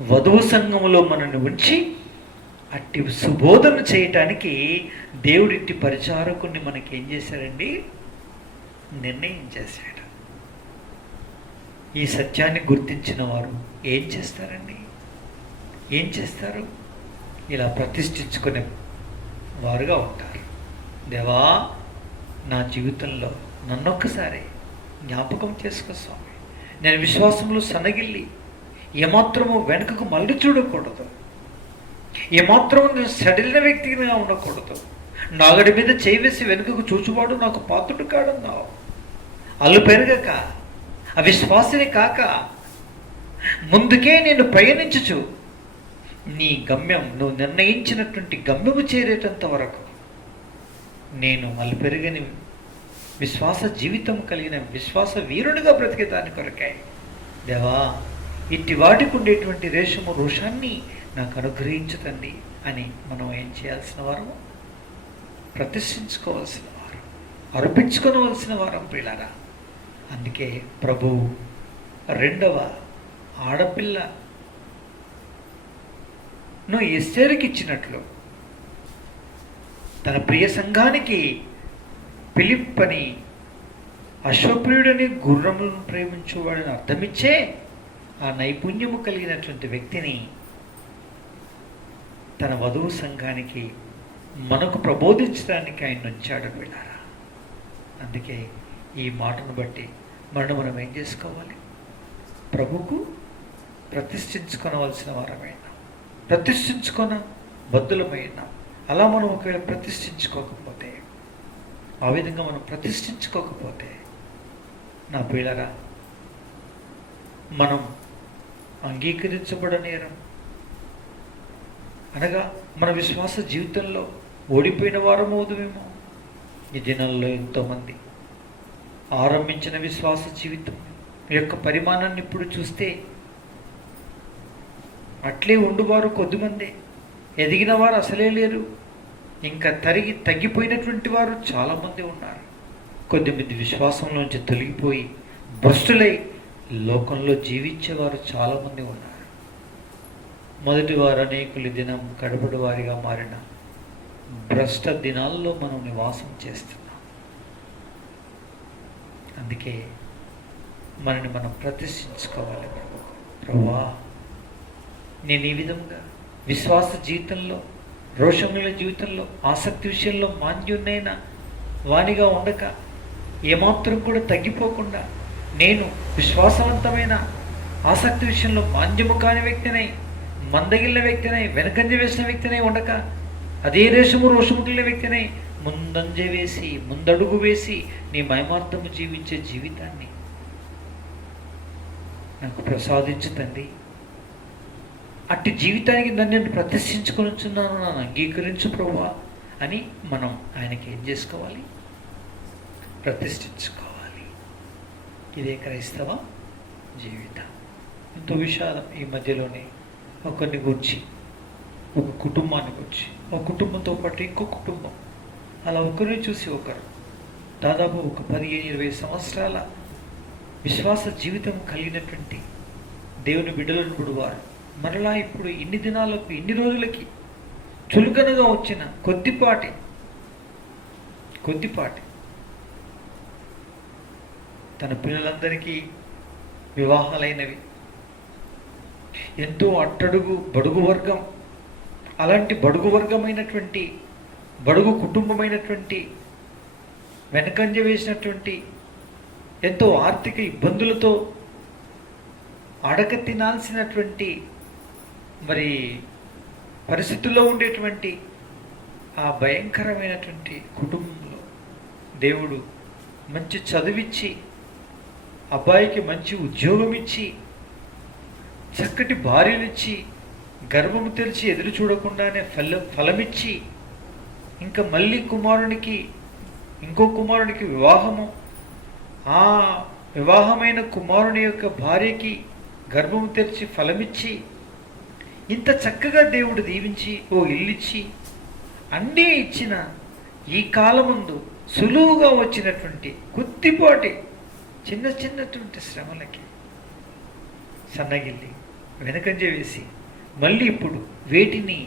వధువు సంఘములో మనల్ని ఉంచి అట్టి సుబోధన చేయటానికి దేవుడింటి పరిచారకుని మనకి ఏం చేశారండి? నిర్ణయం చేశాడు. ఈ సత్యాన్ని గుర్తించిన వారు ఏం చేస్తారండి? ఏం చేస్తారు? ఇలా ప్రతిష్ఠించుకునే వారుగా ఉంటారు. దేవా, నా జీవితంలో నన్నొక్కసారి జ్ఞాపకం చేసుకో స్వామి. నేను విశ్వాసంలో సన్నగిల్లి ఏమాత్రము వెనుకకు మళ్ళీ చూడకూడదు. ఏమాత్రం నేను సడిలిన వ్యక్తిగా ఉండకూడదు. నాగడి మీద చేయి వేసి వెనుకకు చూచువాడు నాకు పాత్రుడు కాడన్నావు. అల్లు పెరగక, అవిశ్వాసిని కాక, ముందుకే నేను ప్రయాణించుచు నీ గమ్యం, నువ్వు నిర్ణయించినటువంటి గమ్యము చేరేటంత వరకు నేను అల్లు పెరగని విశ్వాస జీవితం కలిగిన విశ్వాస వీరునిగా బ్రతికే దాని కొరకే దేవా, ఇట్టి వాటికి ఉండేటువంటి రేషము రోషాన్ని నాకు అనుగ్రహించుతండి అని మనం ఏం చేయాల్సిన వారము? ప్రతిష్ఠించుకోవాల్సిన వారు, అర్పించుకోవలసిన వారం పిల్లరా. అందుకే ప్రభు రెండవ ఆడపిల్లను ఎస్తేరుకి ఇచ్చినట్లు తన ప్రియ సంఘానికి ఫిలిప్ అని అశ్వప్రియుడని గుర్రములను ప్రేమించేవాడని అర్థమిచ్చే ఆ నైపుణ్యము కలిగినటువంటి వ్యక్తిని తన వధువు సంఘానికి మనకు ప్రబోధించడానికి ఆయన వచ్చాడు వీళ్ళారా. అందుకే ఈ మాటను బట్టి మనం ఏం చేసుకోవాలి? ప్రభుకు ప్రతిష్ఠించుకోవలసిన వారమైన, ప్రతిష్ఠించుకొన బద్దులమైన. అలా మనం ఒకవేళ ప్రతిష్ఠించుకోకపోతే, ఆ విధంగా మనం ప్రతిష్ఠించుకోకపోతే నా పిల్లరా, మనం అంగీకరించబడనేరం అనగా మన విశ్వాస జీవితంలో ఓడిపోయిన వారం అవుదుమేమో. ఈ దినాల్లో ఎంతోమంది ఆరంభించిన విశ్వాస జీవితం యొక్క పరిమాణాన్ని ఇప్పుడు చూస్తే అట్లే ఉండువారు కొద్దిమందే, ఎదిగిన వారు అసలే లేరు. ఇంకా తగ్గిపోయినటువంటి వారు చాలామంది ఉన్నారు. కొద్దిమంది విశ్వాసంలోంచి తొలగిపోయి భ్రష్టులై లోకంలో జీవించేవారు చాలామంది ఉన్నారు. మొదటి వారు అనేకులు దినం కడపడి వారిగా మారిన భ్రష్ట దినాల్లో మనం నివాసం చేస్తున్నాం. అందుకే మనని మనం ప్రతిష్ఠించుకోవాలి. ప్రభువా, నేను ఈ విధంగా విశ్వాస జీవితంలో, రోషముల జీవితంలో, ఆసక్తి విషయంలో మాంద్యున్నైనా వానిగా ఉండక, ఏమాత్రం కూడా తగ్గిపోకుండా, నేను విశ్వాసవంతమైన ఆసక్తి విషయంలో మాంద్యము కాని వ్యక్తినై, మందగిలిన వ్యక్తినై, వెనకంజ వేసిన వ్యక్తినై ఉండక, అదే రేషము రోషము కలిగిన వ్యక్తినై ముందంజ వేసి, ముందడుగు వేసి నీ మహిమార్థము జీవించే జీవితాన్ని నాకు ప్రసాదించు తండ్రి. అట్టి జీవితానికి నన్ను నేను ప్రతిష్ఠించుకొనిచున్నాను, నన్ను అంగీకరించు ప్రభువా అని మనం ఆయనకి ఏం చేసుకోవాలి? ప్రతిష్ఠించుకోవాలి. ఇదే క్రైస్తవ జీవితం. ఎంతో విషాదం ఈ మధ్యలోనే ఒకరిని గురించి, ఒక కుటుంబాన్ని గురించి, ఒక కుటుంబంతో పాటు ఇంకో కుటుంబం, అలా ఒకరిని చూసి ఒకరు దాదాపు ఒక 15-20 సంవత్సరాల విశ్వాస జీవితం కలిగినటువంటి దేవుని బిడ్డలను వారు మరలా ఇప్పుడు ఇన్ని దినాలకు, ఇన్ని రోజులకి చులకనగా వచ్చిన కొద్దిపాటి తన పిల్లలందరికీ వివాహాలైనవి, ఎంతో అట్టడుగు బడుగు వర్గం, అలాంటి బడుగు వర్గమైనటువంటి, బడుగు కుటుంబమైనటువంటి, వెనకంజ వేసినటువంటి, ఎంతో ఆర్థిక ఇబ్బందులతో అడక తినాల్సినటువంటి మరి పరిస్థితుల్లో ఉండేటువంటి ఆ భయంకరమైనటువంటి కుటుంబంలో దేవుడు మంచి చదివిచ్చి, అబ్బాయికి మంచి ఉద్యోగం ఇచ్చి, చక్కటి భార్యనిచ్చి, గర్భము తెరిచి ఎదురు చూడకుండానే ఫలమిచ్చి, ఇంకా మళ్ళీ ఇంకో కుమారునికి వివాహము, ఆ వివాహమైన కుమారుని యొక్క భార్యకి గర్భము తెరిచి ఫలమిచ్చి, ఇంత చక్కగా దేవుడు దీవించి ఓ ఇల్లిచ్చి అన్నీ ఇచ్చిన ఈ కాలముందు సులువుగా వచ్చినటువంటి కొద్దిపాటి చిన్నటువంటి శ్రమలకి సన్నగిల్లి వెనకంజ వేసి మళ్ళీ ఇప్పుడు వేటిని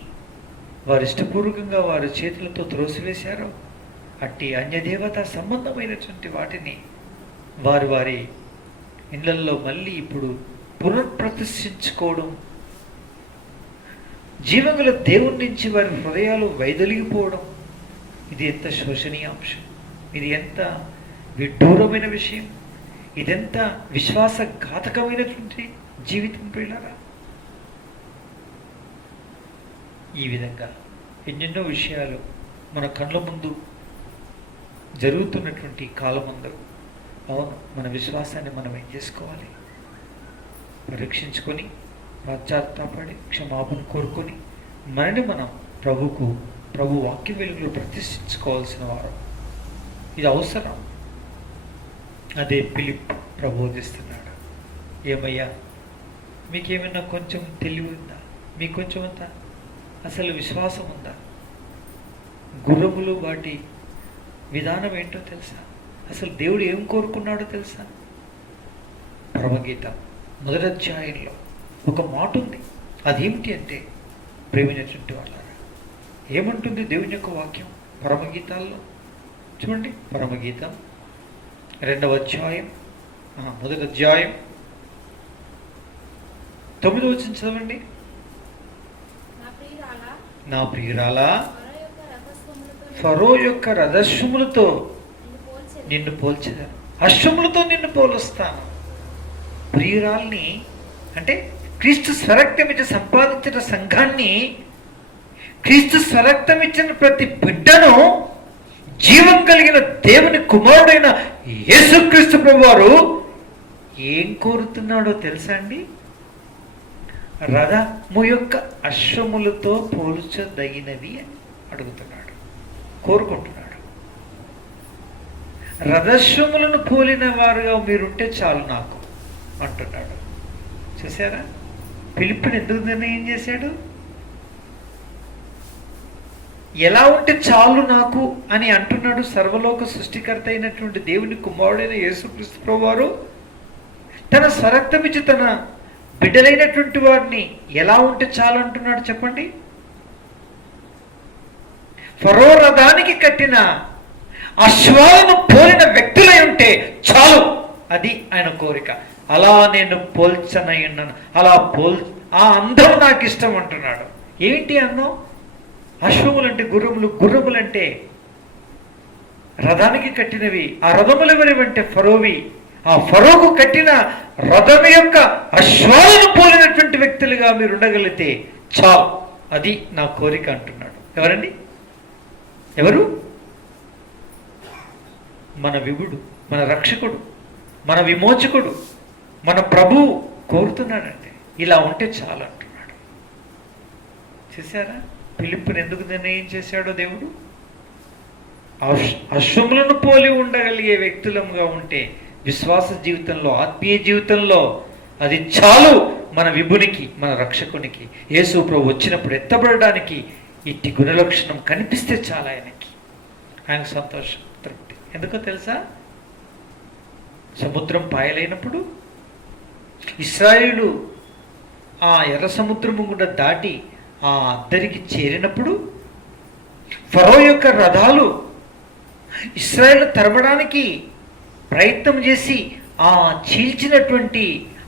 వారు ఇష్టపూర్వకంగా వారి చేతులతో త్రోసివేశారో అట్టి అన్యదేవత సంబంధమైనటువంటి వాటిని వారి వారి ఇళ్లల్లో మళ్ళీ ఇప్పుడు పునఃప్రతిష్ఠించుకోవడం, జీవగల దేవుడి నుంచి వారి హృదయాలు వైదొలిగిపోవడం, ఇది ఎంత శోచనీయాంశం, ఇది ఎంత విడ్డూరమైన విషయం, ఇదెంత విశ్వాసఘాతకమైనటువంటి జీవితం ప్రియులారా. ఈ విధంగా ఎన్నెన్నో విషయాలు మన కళ్ళ ముందు జరుగుతున్నటువంటి కాలమందు అవును, మన విశ్వాసాన్ని మనం ఏం చేసుకోవాలి? పరీక్షించుకొని పశ్చాత్తాపడి క్షమాపణ కోరుకొని మనని మనం ప్రభు వాక్య వెలుగులో ప్రతిష్ఠించుకోవాల్సిన వారు. ఇది అవసరం. అదే ఫిలిప్ ప్రబోధిస్తున్నాడు. ఏమయ్యా, మీకేమైనా కొంచెం తెలివి ఉందా? మీకు కొంచెం అంతా అసలు విశ్వాసం ఉందా? గుర్రములు వాటి విధానం ఏంటో తెలుసా? అసలు దేవుడు ఏం కోరుకున్నాడో తెలుసా? పరమగీత 1వ అధ్యాయంలో ఒక మాట ఉంది. అదేమిటి అంటే, ప్రేమించినటువంటి వాళ్ళారా, ఏమంటుంది దేవుని యొక్క వాక్యం పరమగీతాల్లో? చూడండి, పరమగీతం 2వ అధ్యాయం 1వ అధ్యాయం 9వ వచనం చదవండి. నా ప్రియురాలా, ఫరో యొక్క రథశ్వములతో నిన్ను పోల్చెదను, అశ్వములతో నిన్ను పోలుస్తాను. ప్రియురాల్ని అంటే క్రీస్తు స్వరక్తం ఇచ్చి సంపాదించిన సంఘాన్ని, క్రీస్తు స్వరక్తం ఇచ్చిన ప్రతి బిడ్డను జీవం కలిగిన దేవుని కుమారుడైన యేసుక్రీస్తు ప్రభువారు ఏం కోరుతున్నాడో తెలుసా అండి? రథము యొక్క అశ్వములతో పోల్చదగినవి అని అడుగుతున్నాడు, కోరుకుంటున్నాడు. రథశ్వములను పోలిన వారుగా మీరుంటే చాలు నాకు అంటున్నాడు. చూసారా, ఫిలిప్పుని ఎందుకు నిర్ణయం చేశాడు? ఎలా ఉంటే చాలు నాకు అని అంటున్నాడు సర్వలోక సృష్టికర్త అయినటువంటి దేవుని కుమారుడైన యేసుక్రీస్తు ప్రభువారు తన స్వరక్తమిచ్చి తన బిడ్డలైనటువంటి వారిని ఎలా ఉంటే చాలు అంటున్నాడు చెప్పండి? ఫరో రథానికి కట్టిన అశ్వాలను పోలిన వ్యక్తులై ఉంటే చాలు, అది ఆయన కోరిక. అలా నేను పోల్చనై ఉన్నాను, ఆ అందం నాకు ఇష్టం అంటున్నాడు. ఏంటి అందం? అశ్వములంటే గుర్రములు, గుర్రములంటే రథానికి కట్టినవి. ఆ రథములు ఎవరివంటే ఫరోవి. ఆ ఫరోకు కట్టిన రథం యొక్క అశ్వాలను పోలినటువంటి వ్యక్తులుగా మీరు ఉండగలిగితే చాలు, అది నా కోరిక అంటున్నాడు. ఎవరండి? ఎవరు? మన విభుడు, మన రక్షకుడు, మన విమోచకుడు, మన ప్రభువు కోరుతున్నాడంటే ఇలా ఉంటే చాలు అంటున్నాడు. చూసారా, ఫిలిప్పుని ఎందుకు నిర్ణయం చేశాడో దేవుడు? అశ్వములను పోలి ఉండగలిగే వ్యక్తులముగా ఉంటే విశ్వాస జీవితంలో, ఆత్మీయ జీవితంలో అది చాలు మన విభునికి, మన రక్షకునికి. యేసు ప్రభు వచ్చినప్పుడు ఎత్తబడడానికి ఇట్టి గుణలక్షణం కనిపిస్తే చాలా ఆయనకు సంతోషం, తృప్తి. ఎందుకో తెలుసా? సముద్రం పాయలైనప్పుడు ఇశ్రాయేలు ఆ ఎర్ర సముద్రము గుండా దాటి ఆ అద్దరికి చేరినప్పుడు ఫరో యొక్క రథాలు ఇశ్రాయేలు తరమడానికి ప్రయత్నం చేసి ఆ చీల్చినటువంటి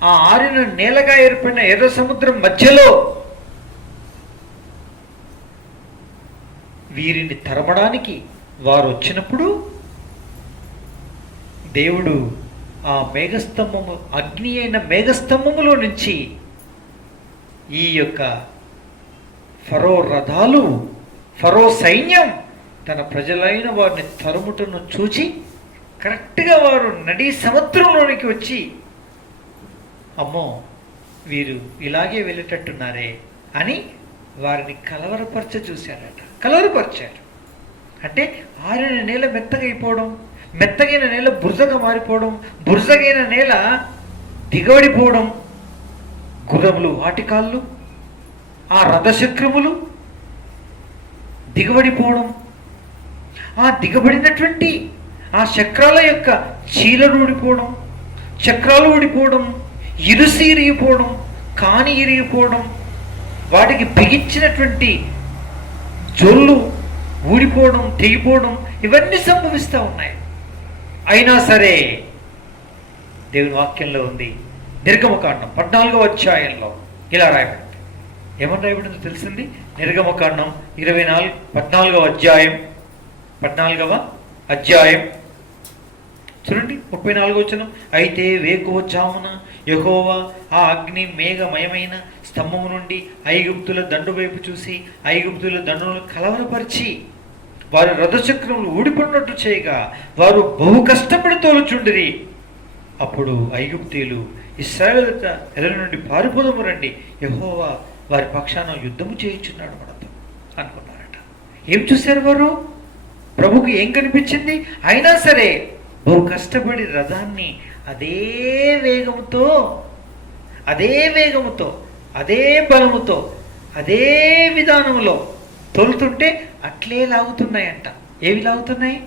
ఆ ఆరిన నేలగా ఏర్పడిన ఎర్ర సముద్రం మధ్యలో వీరిని తరమడానికి వారు వచ్చినప్పుడు దేవుడు ఆ మేఘస్తంభము, అగ్ని అయిన మేఘస్తంభములో నుంచి ఈ యొక్క ఫరో రథాలు, ఫరో సైన్యం తన ప్రజలైన వారిని తరుముటను చూచి కరెక్ట్గా వారు నదీ సముద్రంలోనికి వచ్చి, అమ్మో వీరు ఇలాగే వెళ్ళేటట్టున్నారే అని వారిని చూశారట. కలవరపరిచారు అంటే ఆరిన నేల మెత్తగైపోవడం, మెత్తగైన నేల బురదగా మారిపోవడం, బురదగైన నేల దిగబడిపోవడం, గుర్రములు వాటి కాళ్ళు, ఆ రథచక్రములు దిగబడిపోవడం, ఆ దిగబడినటువంటి ఆ చక్రాల యొక్క చీలలు ఊడిపోవడం, చక్రాలు ఊడిపోవడం, ఇరుసి ఇరిగిపోవడం, కాని ఇరిగిపోవడం, వాటికి బిగించినటువంటి జొల్లు ఊడిపోవడం, తెగిపోవడం, ఇవన్నీ సంభవిస్తూ ఉన్నాయి. అయినా సరే దేవుని వాక్యంలో ఉంది, నిర్గమకాండం 14వ అధ్యాయంలో ఇలా రాయబడింది. ఏమని రాయబడిందో తెలిసింది? నిర్గమకాండం 14వ అధ్యాయం చూడండి, 34వ వచనం. అయితే వేకువజామున యెహోవా ఆ అగ్ని మేఘమయమైన స్తంభము నుండి ఐగుప్తుల దండు వైపు చూసి ఐగుప్తుల దండును కలవరపరిచి వారి రథచక్రములు ఊడిపడినట్టు చేయగా వారు బహు కష్టపడి తోలుచుండిరి. అప్పుడు ఐగుప్తీయులు ఇశ్రాయేలుల ఎదుర నుండి పారిపోదము రండి, యెహోవా వారి పక్షాన యుద్ధము చేయించున్నాడు మనతో అనుకున్నారట. ఏం చూశారు వారు? ప్రభుకు ఏం కనిపించింది? అయినా సరే బహు కష్టపడి రథాన్ని అదే వేగముతో అదే బలముతో అదే విధానంలో తోలుతుంటే అట్లే లాగుతున్నాయంట. ఏవి లాగుతున్నాయి?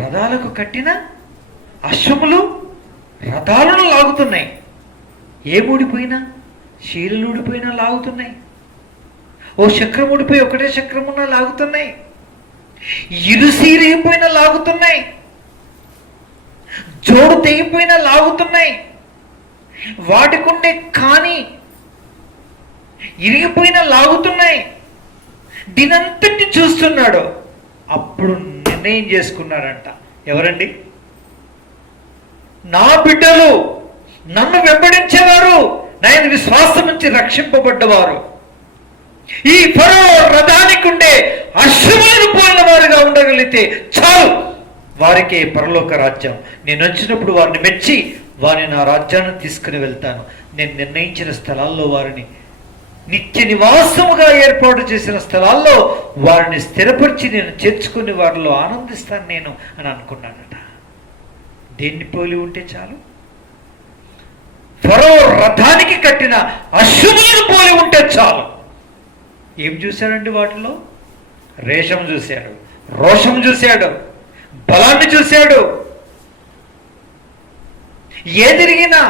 రథాలకు కట్టిన అశ్వములు రథాలను లాగుతున్నాయి. ఏమూడిపోయినా, శీలలు ఊడిపోయినా లాగుతున్నాయి. ఓ చక్రం ఊడిపోయి ఒకటే చక్రమున్నా లాగుతున్నాయి. ఇరిగిపోయినా లాగుతున్నాయి. జోడు తెగిపోయినా లాగుతున్నాయి. వాటికుండే కాని ఇరిగిపోయినా లాగుతున్నాయి. దీనంతటి చూస్తున్నాడు. అప్పుడు నిర్ణయం చేసుకున్నారంట. ఎవరండి? నా బిడ్డలు, నన్ను వెంబడించేవారు, నేను విశ్వాసం నుంచి రక్షింపబడ్డవారు, ఈ ఫరో రథానికి ఉండే అశ్వములను పోలిన వారుగా ఉండగలిగితే చాలు, వారికే పరలోక రాజ్యం. నేను వచ్చినప్పుడు వారిని మెచ్చి వారిని నా రాజ్యాన్ని తీసుకుని వెళ్తాను. నేను నిర్ణయించిన స్థలాల్లో వారిని, నిత్య నివాసముగా ఏర్పాటు చేసిన స్థలాల్లో వారిని స్థిరపరిచి నేను చేర్చుకుని వారిలో ఆనందిస్తాను నేను అని అనుకున్నానట. దేన్ని పోలి ఉంటే చాలు? ఫరో రథానికి కట్టిన అశ్వములను పోలి ఉంటే చాలు. ఏం చూశాడండి వాటిలో? రేషం చూశాడు, రోషం చూశాడు, బలాన్ని చూశాడు. ఏదిరిగినా,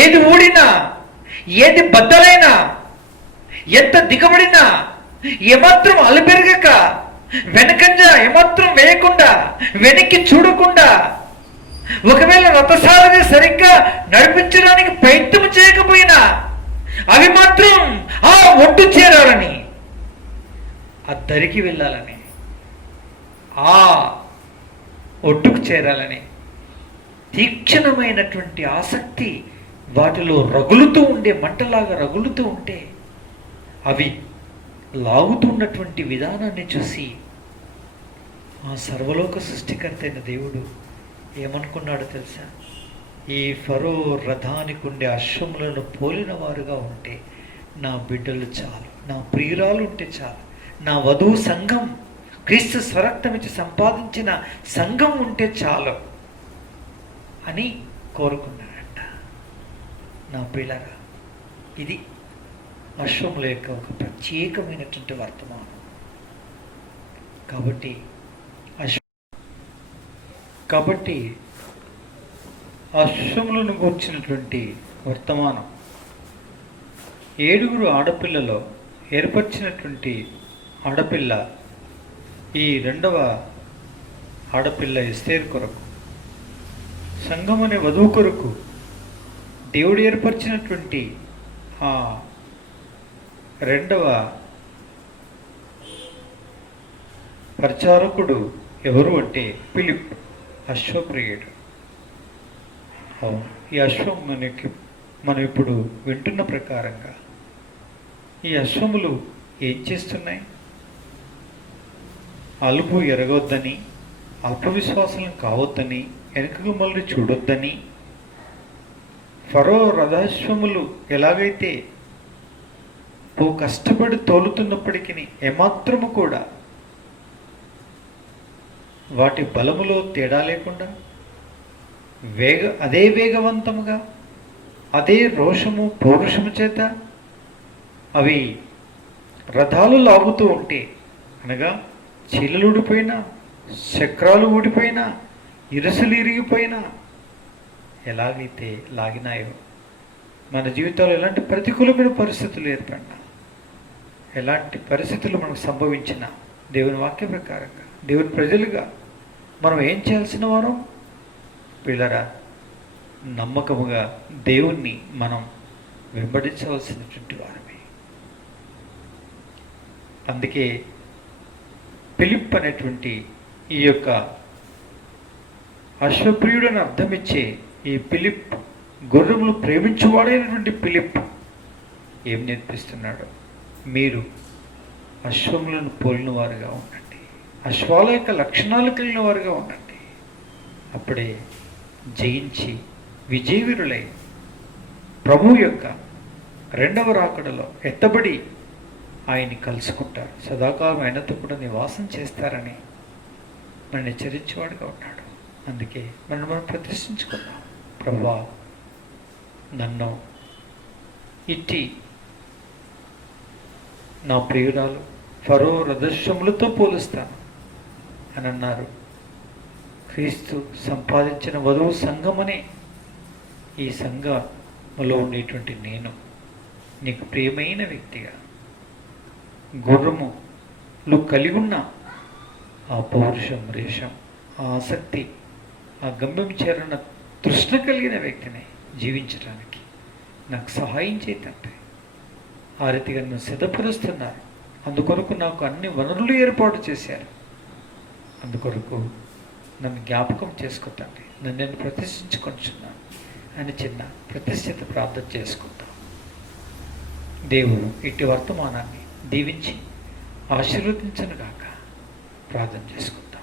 ఏది ఊడినా, ఏది బద్దలైనా, ఎంత దిగబడినా ఏమాత్రం అలుపెరగక, వెనకంజ ఏమాత్రం వేయకుండా, వెనక్కి చూడకుండా, ఒకవేళ రథసారథి సరిగ్గా నడిపించడానికి ప్రయత్నం చేయకపోయినా అవి మాత్రం ఆ ఒడ్డు చేరాలని, ఆ దరికి వెళ్ళాలని, ఆ ఒడ్డుకు చేరాలని తీక్షణమైనటువంటి ఆసక్తి వాటిలో రగులుతూ ఉండే, మంటలాగా రగులుతూ ఉంటే అవి లాగుతున్నటువంటి విధానాన్ని చూసి ఆ సర్వలోక సృష్టికర్త అయిన దేవుడు ఏమనుకున్నాడో తెలుసా? ఈ ఫరో రథానికి ఉండే అశ్వములను పోలిన వారుగా ఉంటే నా బిడ్డలు చాలు, నా ప్రియురాలు ఉంటే చాలు, నా వధువు సంఘం, క్రీస్తు స్వరక్తం ఇచ్చి సంపాదించిన సంఘం ఉంటే చాలు అని కోరుకున్నాడంట. నా ప్రియులారా, ఇది అశ్వముల యొక్క ఒక ప్రత్యేకమైనటువంటి వర్తమానం. కాబట్టి అశ్వములను గూర్చినటువంటి వర్తమానం 7 ఆడపిల్లలో ఏర్పరిచినటువంటి ఆడపిల్ల, ఈ 2వ ఆడపిల్ల ఎస్తేరు కొరకు, సంఘం అనే వధువు కొరకు దేవుడు ఏర్పరిచినటువంటి ఆ 2వ పరిచారకుడు ఎవరు అంటే ఫిలిప్, అశ్వప్రియుడు. అవును, ఈ అశ్వం మనం ఇప్పుడు వింటున్న ప్రకారంగా ఈ అశ్వములు ఏం చేస్తున్నాయి? అలుపు ఎరగొద్దని, అల్పవిశ్వాసం కావద్దని, వెనుకకు మళ్ళీ చూడొద్దని, ఫరో రథాశ్వములు ఎలాగైతే ఓ కష్టపడి తోలుతున్నప్పటికీ ఏమాత్రము కూడా వాటి బలములో తేడా లేకుండా అదే వేగవంతముగా, అదే రోషము పౌరుషము చేత అవి రథాలు లాగుతూ ఉంటే, అనగా చీలలు ఊడిపోయినా, చక్రాలు మన జీవితంలో ఎలాంటి ప్రతికూలమైన పరిస్థితులు ఏర్పడినా, ఎలాంటి పరిస్థితులు మనకు సంభవించినా, దేవుని వాక్య ప్రకారంగా దేవుని ప్రజలుగా మనం ఏం చేయాల్సిన వారం? పిల్లరా, నమ్మకముగా దేవుణ్ణి మనం వెంబడించవలసినటువంటి వారమే. అందుకే ఫిలిప్ అనేటువంటి ఈ యొక్క అశ్వప్రియుడని అర్థమిచ్చే ఈ ఫిలిప్, గుర్రములు ప్రేమించువాడైనటువంటి ఫిలిప్ ఏం నేర్పిస్తున్నాడు? మీరు అశ్వములను పోలిన వారుగా ఉండండి, అశ్వాల యొక్క లక్షణాలు కలిగిన వారుగా ఉండండి. అప్పుడే జయించి విజయవీరులై ప్రభువు యొక్క రెండవ రాకడలో ఎత్తబడి ఆయన్ని కలుసుకుంటారు, సదాకాలం ఆయనతో కూడా నివాసం చేస్తారని మనల్ని హెచ్చరించేవాడుగా ఉన్నాడు. అందుకే మనం ప్రతిష్ఠించుకుందాం. ప్రభువా, నన్ను ఇట్టి నా ప్రియురాలు ఫరో రథశ్వములతో పోలుస్తాను అని అన్నారు. క్రీస్తు సంపాదించిన వధువు సంఘమనే ఈ సంఘములో ఉండేటువంటి నేను నీకు ప్రియమైన వ్యక్తిగా, గుర్రములు కలిగి ఉన్న ఆ పౌరుషం, రేషం, ఆ ఆసక్తి, ఆ గమ్యం చేరన్న తృష్ణ కలిగిన వ్యక్తిని జీవించడానికి నాకు సహాయం చేయండి. ఆ రీతిగా నన్ను సిద్ధపరుస్తున్నారు. అందుకొరకు నాకు అన్ని వనరులు ఏర్పాటు చేశారు. అందుకొరకు నన్ను జ్ఞాపకం చేసుకుంటాను, నన్ను నేను ప్రతిష్ఠించుకుంటున్నాను అని చిన్న ప్రతిష్ఠిత ప్రార్థన చేసుకుంటాం. దేవుడు ఇట్టి వర్తమానాన్ని దీవించి ఆశీర్వదించను గాక. ప్రార్థన చేసుకుంటాం.